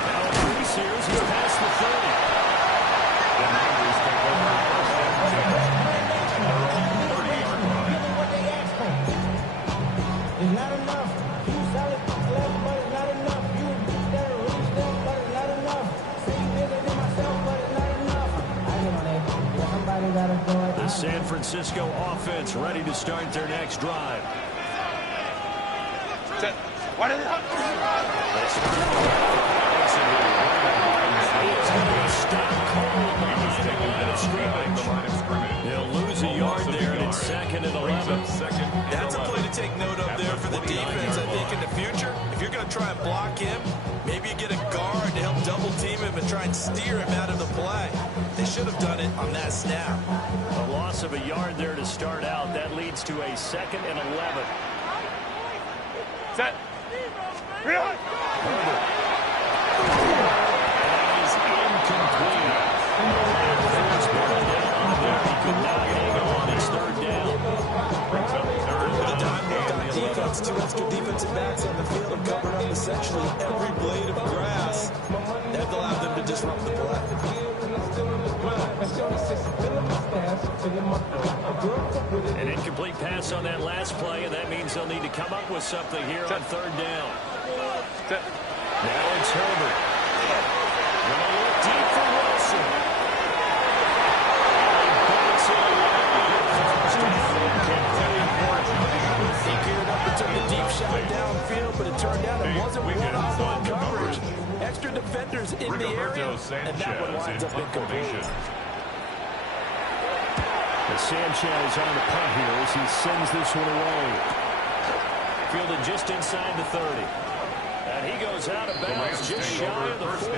Now a Reese here as he's past the 30. The Niners take over first and 10. Their own 30-yard line. It's not enough. You solid left, but it's not enough. You that reach them, but it's not enough. Say you bigger than myself, but it's not enough. I get on that. Yeah, somebody gotta do it. The San Francisco offense ready to start their next drive. What is it? They'll lose a yard there, and it's 2nd and 11. That's a play to take note of there for the defense, I think, in the future. If you're going to try and block him, maybe you get a guard to help double-team him and try and steer him out of the play. They should have done it on that snap. A loss of a yard there to start out. That leads to a 2nd and 11. Set. Herbert. That is incomplete. First ball down there. He could not hang on. It's 3rd down. The dime work on defense, 2 extra defensive backs on the field and covered up essentially every blade of grass. That allowed them to disrupt the play. An incomplete pass on that last play, and that means they'll need to come up with something here on 3rd down. Now it's Herbert. Gonna look deep for Wilson. He geared up and took a deep shot downfield, but it turned out it wasn't one-on-one coverage. Extra defenders in in the area, Rigoberto and that one Sanchez winds in up punt incomplete. formation. And Sanchez on the punt here as he sends this one away. Fielded just inside the 30. And he goes out of bounds just shy of the 45.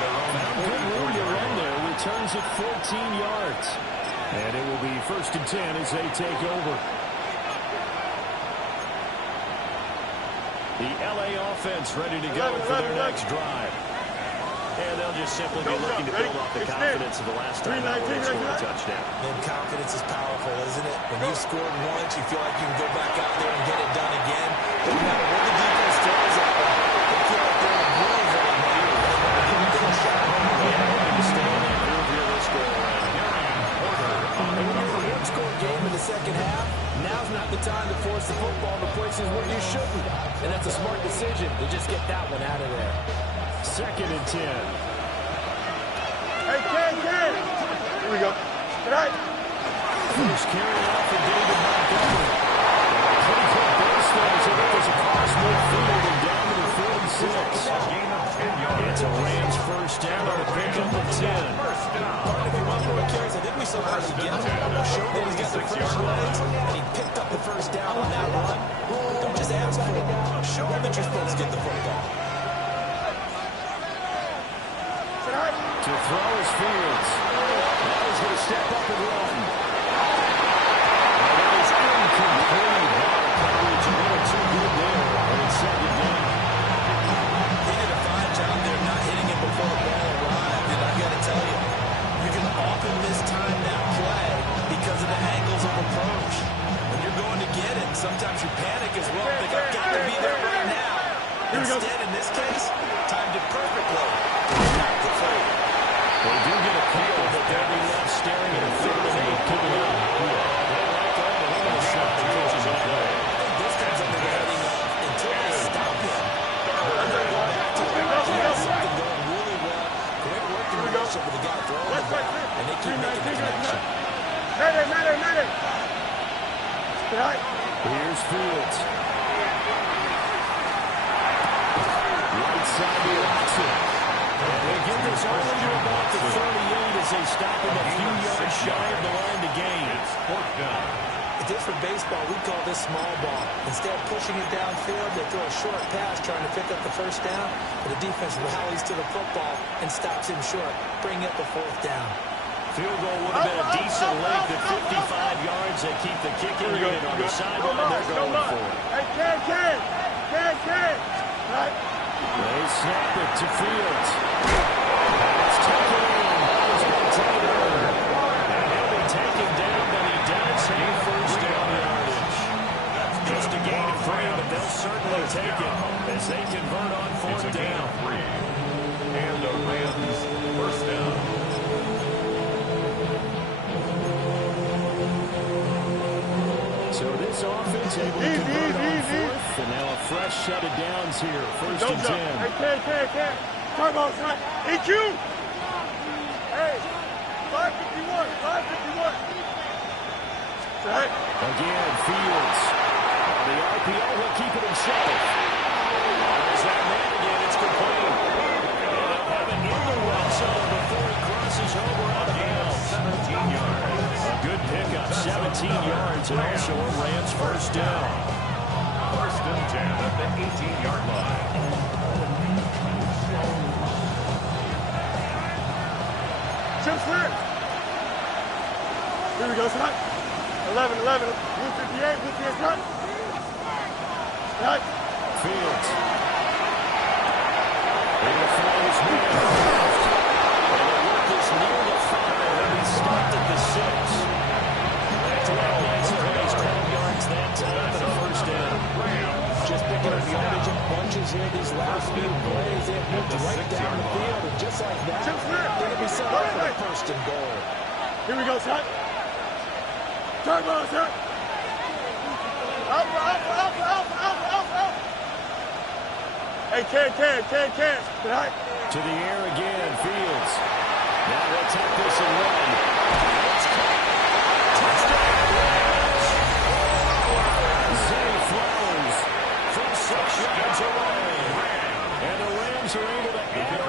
Found good room to run there. Returns it 14 yards. And it will be 1st and 10 as they take over. The L.A. offense ready to go for their next drive. And they'll just simply be looking to build off the confidence of the last time they scored a touchdown. And confidence is powerful, isn't it? When you've scored once, you feel like you can go back out there and get it done again. No matter what the defense throws at them, they feel like they're in a groove right now. They want to give it a shot. Yeah, looking to stay in that groove here this go around. And when you're in a one-score game in the second half, now's not the time to force the football to places where you shouldn't. And that's a smart decision to just get that one out of there. 2nd and 10. Hey, Ken! Here we go. Tonight. First carry off for David Montgomery. Pretty quick burst there as it goes across midfield and down to the 46. It's a Rams first down on a pickup of 10. Martin, if you want more carries, I think we saw how he gets it. Showed that he's got the fresh legs, and he picked up the first down on that run. Don't just ask for it. Show him that you're supposed to get the football. To throw his Fields. Now he's going to step up and run. That is incomplete. Coverage a little too good there. And it's 2nd down. He did a fine job there not hitting it before the ball arrived, and I got to tell you, you can often mistime that play because of the angles of approach. When you're going to get it, sometimes you panic as well. Think, I've got to be there right now. Instead, in this case, timed it perfectly. Not the play. They do get a call, but they'll be left staring at a 3rd and 8 coming up. This comes under the heading of until they stop him. He has something going really well. Great working relationship with the guy throwing the ball, and they keep making the connection. Here's Fields. Right side to Watson. And they get this only to about the 38 as they stop him a few yards shy of the line to gain. It's 4th down. If this were baseball, we call this small ball. Instead of pushing it downfield, they throw a short pass trying to pick up the first down, but the defense rallies to the football and stops him short, bringing up a 4th down. Field goal would have been a decent length at 55 yards. They keep the kicking unit on the sideline. They're going for it. Hey, Ken! Right. They snap it to Fields. It's taken in by his own tight end. And he'll be taken down, but he does have first down yardage. Just a gain of 3, but they'll certainly take it as they convert on 4th down. 3. And the Rams first down. So this offense able to convert on 4th, and now a fresh set of downs here. 1st and 10. Hey, Ken. Turbo's right. EQ! Hey, 551. Right. Again, Fields. On the RPO, he'll keep it himself. There's that man again. It's complete. And they'll have it in the red zone before he crosses over out of bounds. 17 yards. A good pickup, 17 yards, and also a Rams first down. 1st and 10 at the 18-yard line. Chips clear. Here we go, son. 11, 158, 158, right. Right. Fields. Able to find his man. And the work is near the 5, and he stopped at the 6. Back to that nice place, 12 yards that time, and a first down. Just picking up yardage in bunches here. These last few plays, they have moved right down the field, and just like that, they're going to be set up for the 1st and goal. Here we go, son. Turbo, son. Up. Hey, Ken. Right. To the air again, Fields. Now they'll take this and run. It's caught. Touchdown, Rams. Zay Flowers from 6 yards away. And the Rams are able to add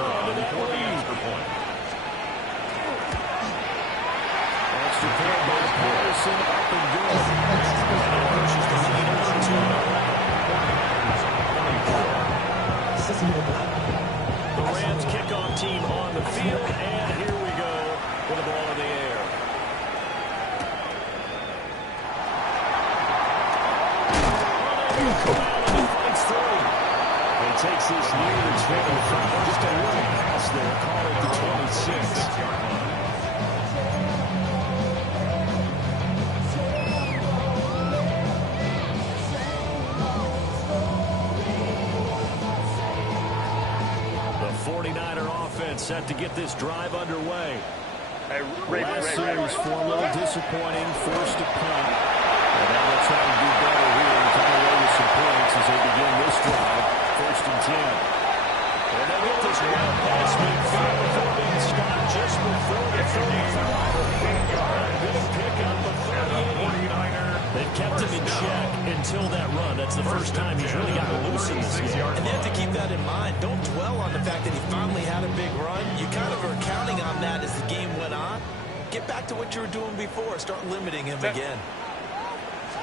The Rams kickoff team on the field, and here we go with the ball in the air. He takes this near the 25, just a little pass there, call it the 26. The 49er offense set to get this drive underway. Last series for a little disappointing, forced to punt. And now they'll try to do better here and come away with some points as they begin this drive, 1st and 10. And they get this wild pass midfield before being stopped just before the 35. Big pickup of 49er. They've kept him in check until that run. That's the first time he's really gotten loose in this game. And they have to keep that in mind. Don't dwell on the fact that he finally had a big run. You kind of are counting on that as the game went on. Get back to what you were doing before. Start limiting him again.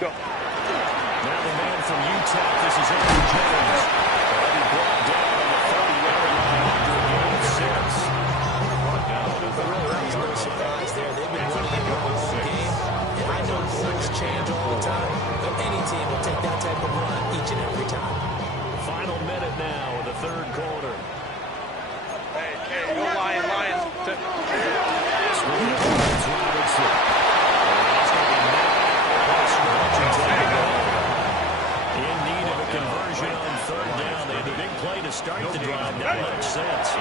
Go. Now the man from Utah, this is Aaron Jones. He brought down on the 30-yard line after a gain of 6. There's no surprise there. They've been running the ball all game. And I know goals change all the time, but any team will take that type of run each and every time. Final minute now in the 3rd quarter. Hey, go Lions. In need of a conversion on 3rd down. They had a big play to start the drive. Not much sense.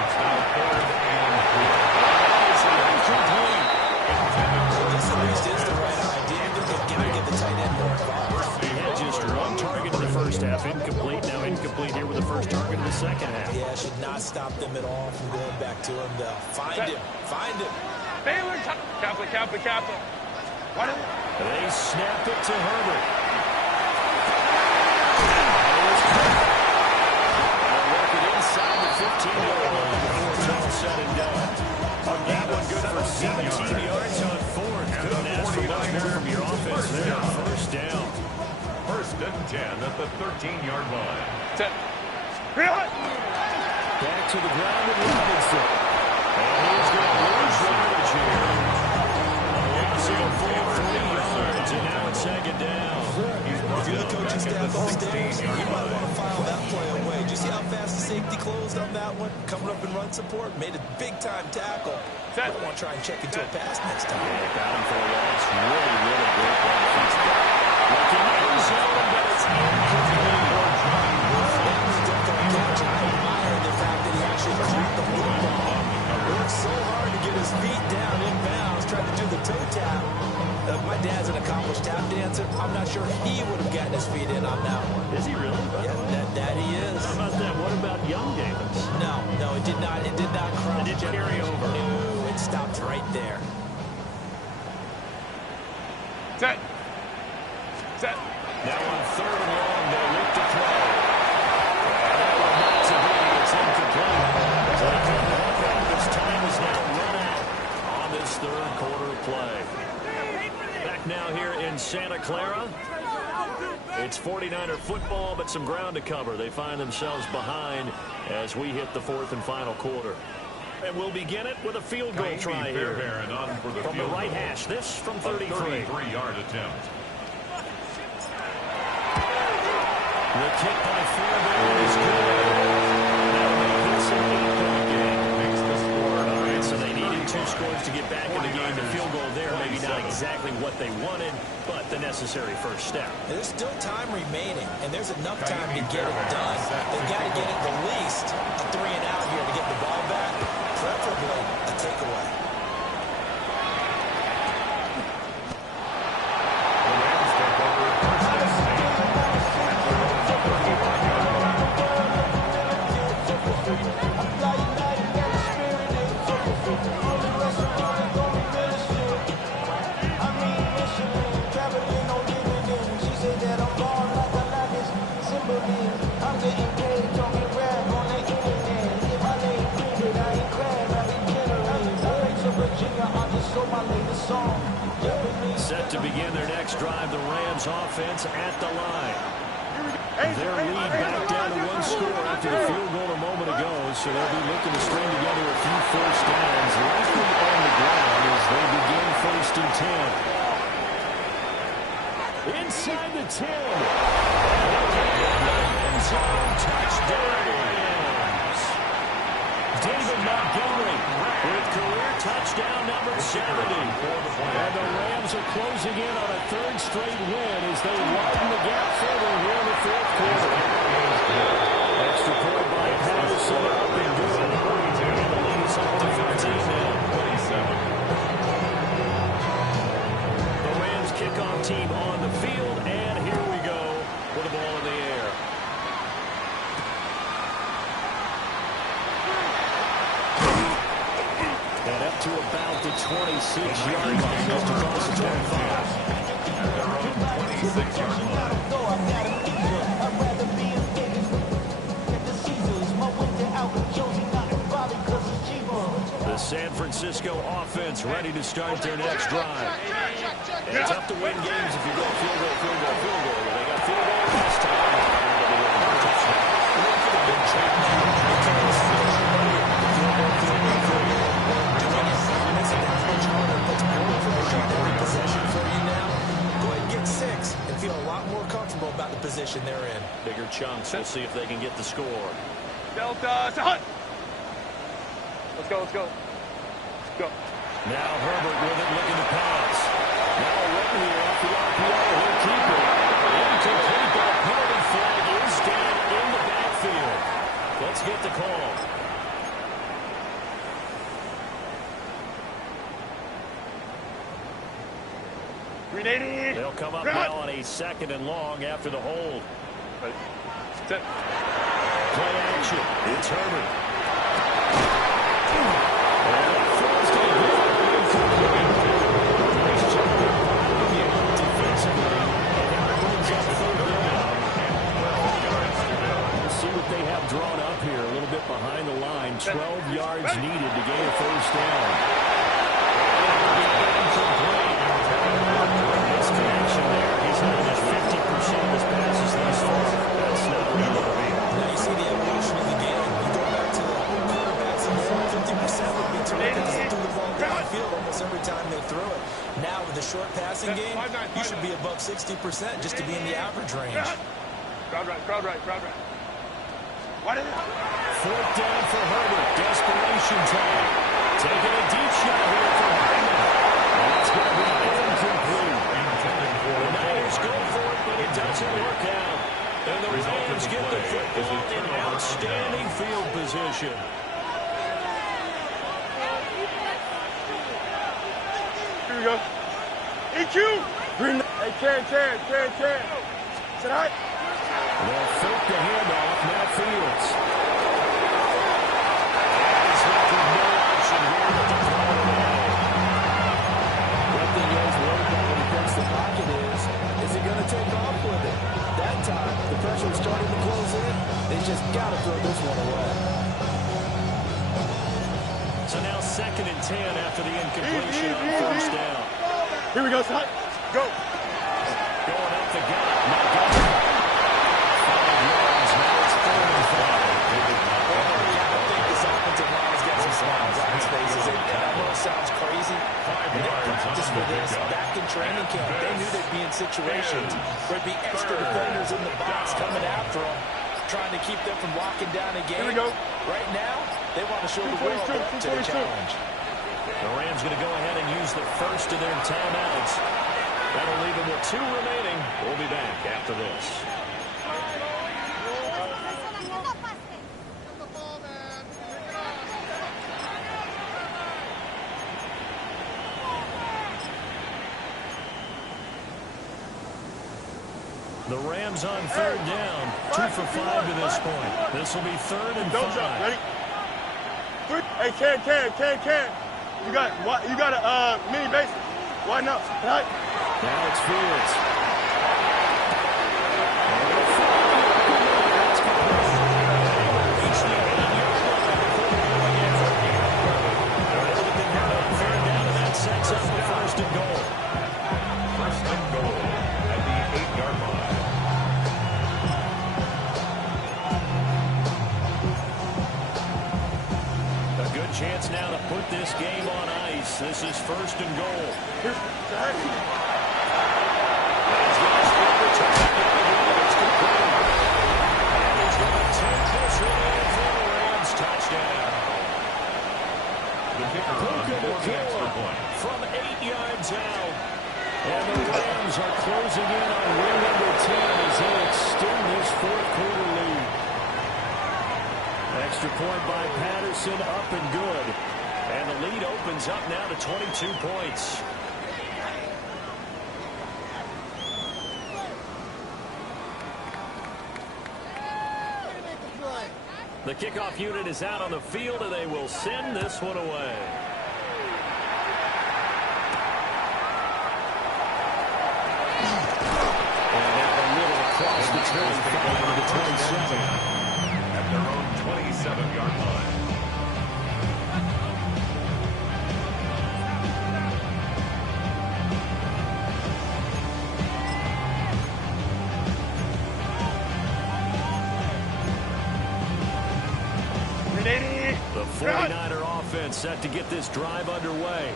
This at least is the right idea. They've got to get the tight end more involved. He had just 1 target in the 1st half. Incomplete. Now incomplete here with the 1st target in the 2nd half. Yeah, should not stop them at all from going back to him. They'll find him. Baylor, Kappa. They snap it to Herbert. They'll work it inside the 15-yard line before it's all said and done. That one good for 17 yards on 4th. Couldn't ask for much more from your offense there. 1st down. 1st and 10 at the 13-yard line. Back to the ground with Robinson. And he's going to lose yardage here. A loss of a full 3 yards, and now it's 2nd down. If you're the coaching staff upstairs, you might want to file that play away. Did you see how fast the safety closed on that one? Coming up in run support, made a big-time tackle. I want to try and check into a pass next time. Yeah, got him for a loss. Really great play defensively. Looking at his zone, but it's incomplete. I admire the fact that he actually caught the football. Worked so hard to get his feet down inbounds, tried to do the toe tap. My dad's an accomplished tap dancer. I'm not sure he would have gotten his feet in on that one. Is he really? Yeah, that he is. How about that? What about young Davis? No, it did not. It did not cross. It didn't carry over. No, it stopped right there. Set. Now on 3rd and long, they look to throw. Not to be. It's incomplete. This time is now run out on this 3rd quarter play. Back now here in Santa Clara. It's 49er football, but some ground to cover. They find themselves behind as we hit the 4th and final quarter. And we'll begin it with a field goal try here. From the right hash. This from 33. 33-yard attempt. The kick by Fairbairn is good. That'll make this an 8-point game. Makes the score 9. So they needed 2 scores to get back in the game. The field goal there, maybe not exactly what they wanted, but the necessary first step. There's still time remaining, and there's enough time to get it done. They've got to get at the least a 3 and out here to get the ball back, preferably a takeaway. Set to begin their next drive, the Rams offense at the line. Their lead back down to 1 score after the field goal a moment so they'll be looking to string together a few first downs, likely on the ground as they begin 1st and 10. Inside the 10. End zone touchdown. David Montgomery with career touchdown number 70. And the Rams are closing in on a 3rd straight win as they widen the gap further here in the 4th quarter. Extra point by Patterson up and good. And the lead is up to 15 now. The Rams kickoff team on the field, and here we go with the ball in the air. And up to about the 26-yard line, just across the 25. At their own 26-yard line. The San Francisco offense ready to start their next drive. It's tough to win games if you go field goal, field goal, field goal. They got field goal this time. Feel a lot more comfortable about the position they're in. Bigger chunks. We'll see if they can get the score. Delta, hut. Let's go, let's go. Let's go. Now Herbert with it, looking to pass. Now right here off the RPO, he'll keep it. Incomplete. That penalty flag is down in the backfield. Let's get the call. They'll come up now on a 2nd and long after the hold. Play action. It's Herbert. Defensively, and now brings up 3rd down. We'll see what they have drawn up here. A little bit behind the line. 12 yards needed to gain a 1st down. Connection there. He's had about 50% of his passes thus far. That's not where you want to be. Now you see the evolution of the game. You go back to the quarterbacks, and 50% would be terrific because they threw the ball downfield almost every time they threw it. Now with the short passing game, you should be above 60% just to be in the average range. Crowd right, crowd right, crowd right. 4th down for Herbert. Desperation time. Taking a deep shot here for Hardman. That's going to be incomplete. The Niners go for it, but it doesn't work out. And the Rams get the football in outstanding field position. Here we go. EQ! Green. Hey, Karen. Sit high. They'll fake the handoff. Now Fields. He's left with no option here but to throw it away. One thing you always worry about when he thinks the pocket is he going to take off with it? That time, the pressure was starting to close in. They just got to throw this one away. So now 2nd and 10 after the incompletion on 1st down. Here we go, son. Go. Going up the gut. Montgomery. 5 yards. Now it's 3rd and 5. I think this offensive line has got some smiles on its faces. I know it sounds crazy. They practiced for this back in training camp. They knew they'd be in situations where there'd be extra defenders in the box coming after them, trying to keep them from locking down a game. Here we go. Right now, they want to show the world up to the challenge. The Rams going to go ahead and use the first of their timeouts. That'll leave them with 2 remaining. We'll be back after this. The Rams on 3rd down. 2 for 5 to this point. This will be 3rd and 5. Don't jump. Ready? Hey, Ken. You got a mini base. Why not? Right? Now it's Fields. Sets up the 1st and goal. 1st and goal at the 8-yard line. A chance now to put this game on ice. This is first and goal. Touchdown. The kicker on the extra point. From 8 yards out. And the Rams are closing in on win number 10 as they extend this fourth quarter lead. Extra point by Patterson, up and good. And the lead opens up now to 22 points. The kickoff unit is out on the field, and they will send this one away. And now a little across the 25 to the 27. At their own 27-yard line. The 49er offense set to get this drive underway.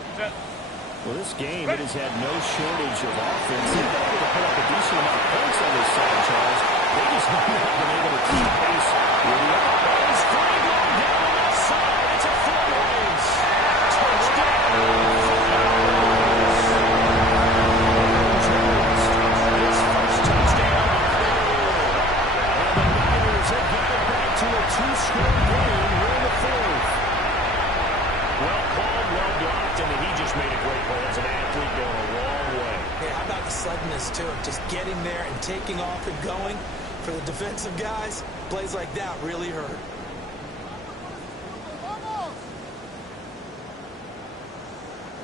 Well, this game, it has had no shortage of offense. They've been able to put up a decent amount of points on this side, Charles. They just haven't been able to keep pace with the offense. Flag going down the left side. It's a foot race. Touchdown. His first touchdown. And the Niners have got it back to a two-score game here in the fourth. Well called, well blocked, and he just made a great play. As an athlete going a long way. Hey, how about the suddenness, too? Just getting there and taking off and going. For the defensive guys, plays like that really hurt.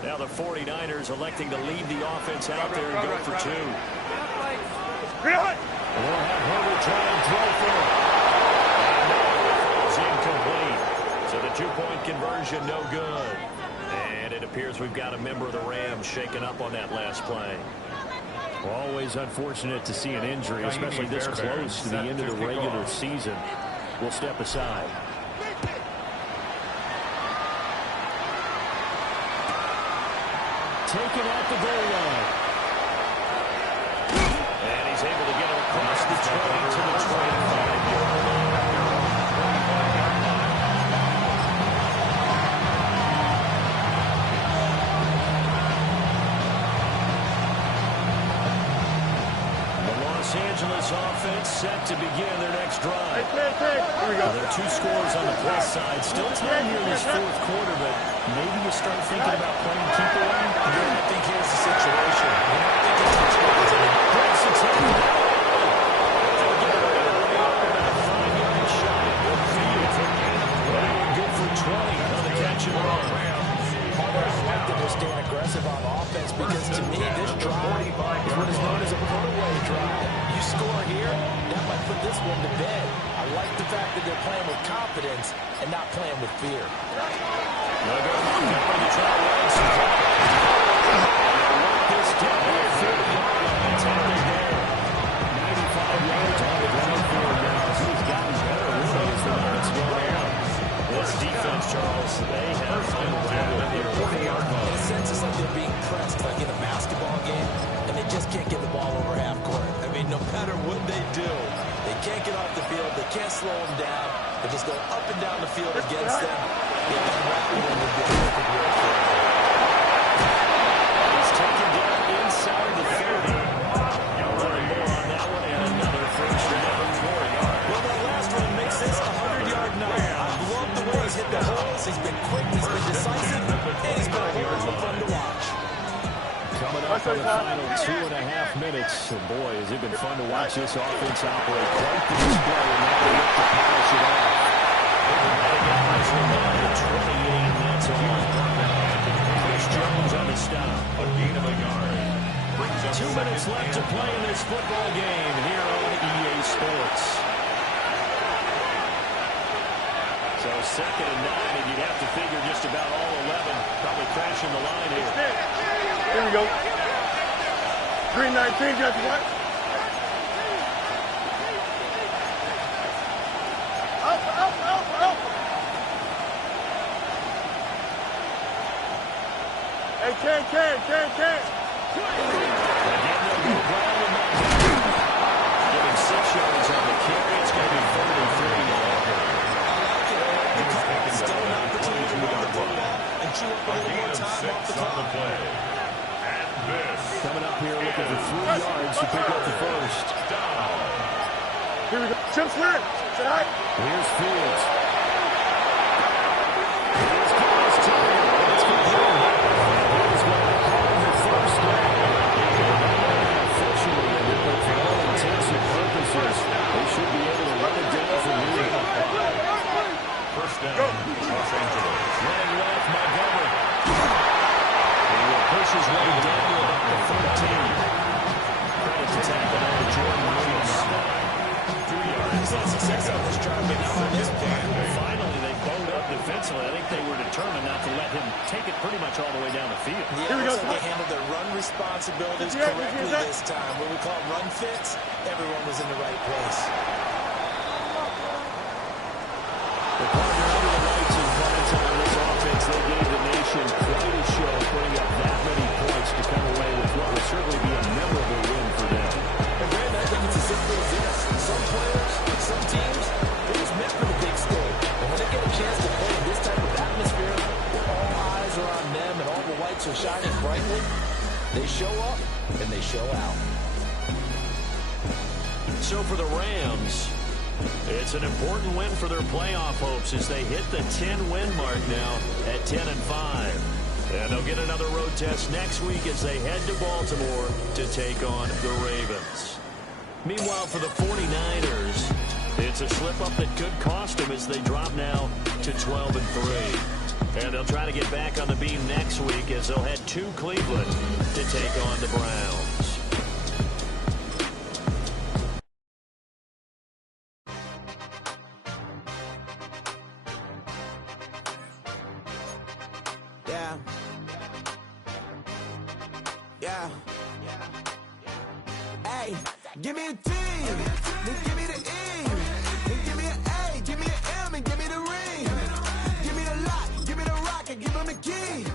Now the 49ers electing to lead the offense out there and go for two. We'll have Herbert try and throw for it. It's incomplete. So the two-point conversion, no good. And it appears we've got a member of the Rams shaken up on that last play. Always unfortunate to see an injury, especially this close to the end of the regular season. We'll step aside. Taken at the goal line. And he's able to get it across the 20 to the 25-yard line. Los Angeles offense set to begin their next drive. Here we go. There are two scores on the plus side. Still time here in this fourth quarter, but maybe you start thinking about playing keep away. I think here's the situation. You're not thinking touchdowns anymore. Breaks it to him. They'll get it away with a 5-yard shot at midfield. Good for 20 on the catch and run. I like that they're staying aggressive on offense because to me this drive is what is known as a put-away drive. You score here, that might put this one to bed. I like the fact that they're playing with confidence and not playing with fear. They'll go Montgomery to try to run some time. Lock this down at 30-yard line. It's out there. 95 yards on the ground for him now. He's gotten better with those minutes going on. This defense, Charles, they have unraveled here. In a sense, it's like they're being pressed like in a basketball game, and they just can't get the ball over half court. I mean, no matter what they do, they can't get off the field. They can't slow them down. They just go up and down the field against them. They've been rapping when they've been able to work for it. He's taken down inside the 30. Running more on that one, and another first down for him. Well, that last one makes this a 100-yard night. I love the way he's hit the holes. He's been quick. He's been decisive. And he's been a whole lot of fun to watch. Coming up on the final 2.5 minutes. And boy, has it been fun to watch this offense operate. Quite the display, and now they look to polish it off. And again, this one down to 28, and that's all. Chris Jones on the stop. A gain of a yard. Brings up 2 minutes left to play in this football game here on EA Sports. So 2nd and 9, and you'd have to figure just about all 11 probably crashing the line here. Here we go. 319, just what? Up. Hey, Ken. Again, they'll go ground and back. Getting 6 yards on the carry. It's going to be 33 now. Still an opportunity to run the football and chew up a little more time off the clock. And this Coming up here looking for 3 yards to pick up the first. Here we go. Chip Sweat. Say hi. Here's Fields. Here's Thomas Taylor. It's complete. He's going to have the first down. Officially, for all intents and purposes, they should be able to run it down from here. first down, Los Angeles. Running left, Montgomery. He will push his way down to about the 13. Credit to tackle over Jordan Lewis. 2 yards. He's had success on this drive, but not on this point. Finally, they bowed up defensively. I think they were determined not to let him take it pretty much all the way down the field. Yeah, looks like they handled their run responsibilities correctly this time. What we call run fits, everyone was in the right place. The partner under the lights in prime time. This offense, they gave the nation quite a show, putting up that many points to come away with what will certainly be a memorable win for them. And Brandon, I think it's as simple as this. Some players, some teams, they're just meant for the big stage. And when they get a chance to play in this type of atmosphere, where all eyes are on them and all the lights are shining brightly, they show up and they show out. So for the Rams, it's an important win for their playoff hopes as they hit the 10-win mark now at 10-5. And they'll get another road test next week as they head to Baltimore to take on the Ravens. Meanwhile, for the 49ers, it's a slip-up that could cost them as they drop now to 12-3. And they'll try to get back on the beam next week as they'll head to Cleveland to take on the Browns. Yeah. Hey, give me a T, then give me the E, then give me an A, give me an M, and give me the ring. Give me the lock, give me the rock, and give him the key.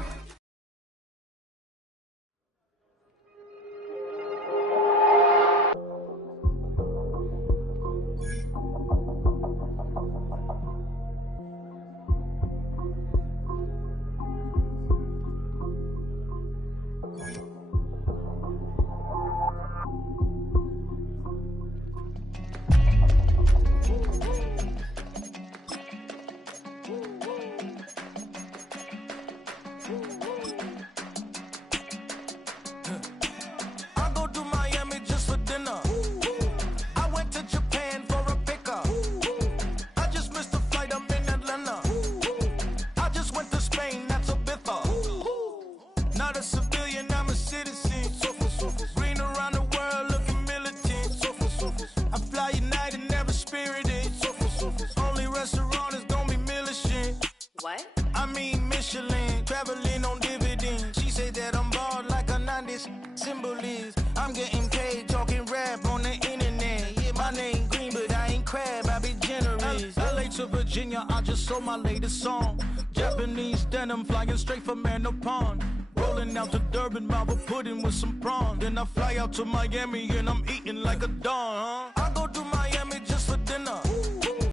I just sold my latest song. Japanese denim flying straight from Manopon. Rolling out to Durban, Marble pudding with some prawns. Then I fly out to Miami and I'm eating like a don, huh? I go to Miami just for dinner.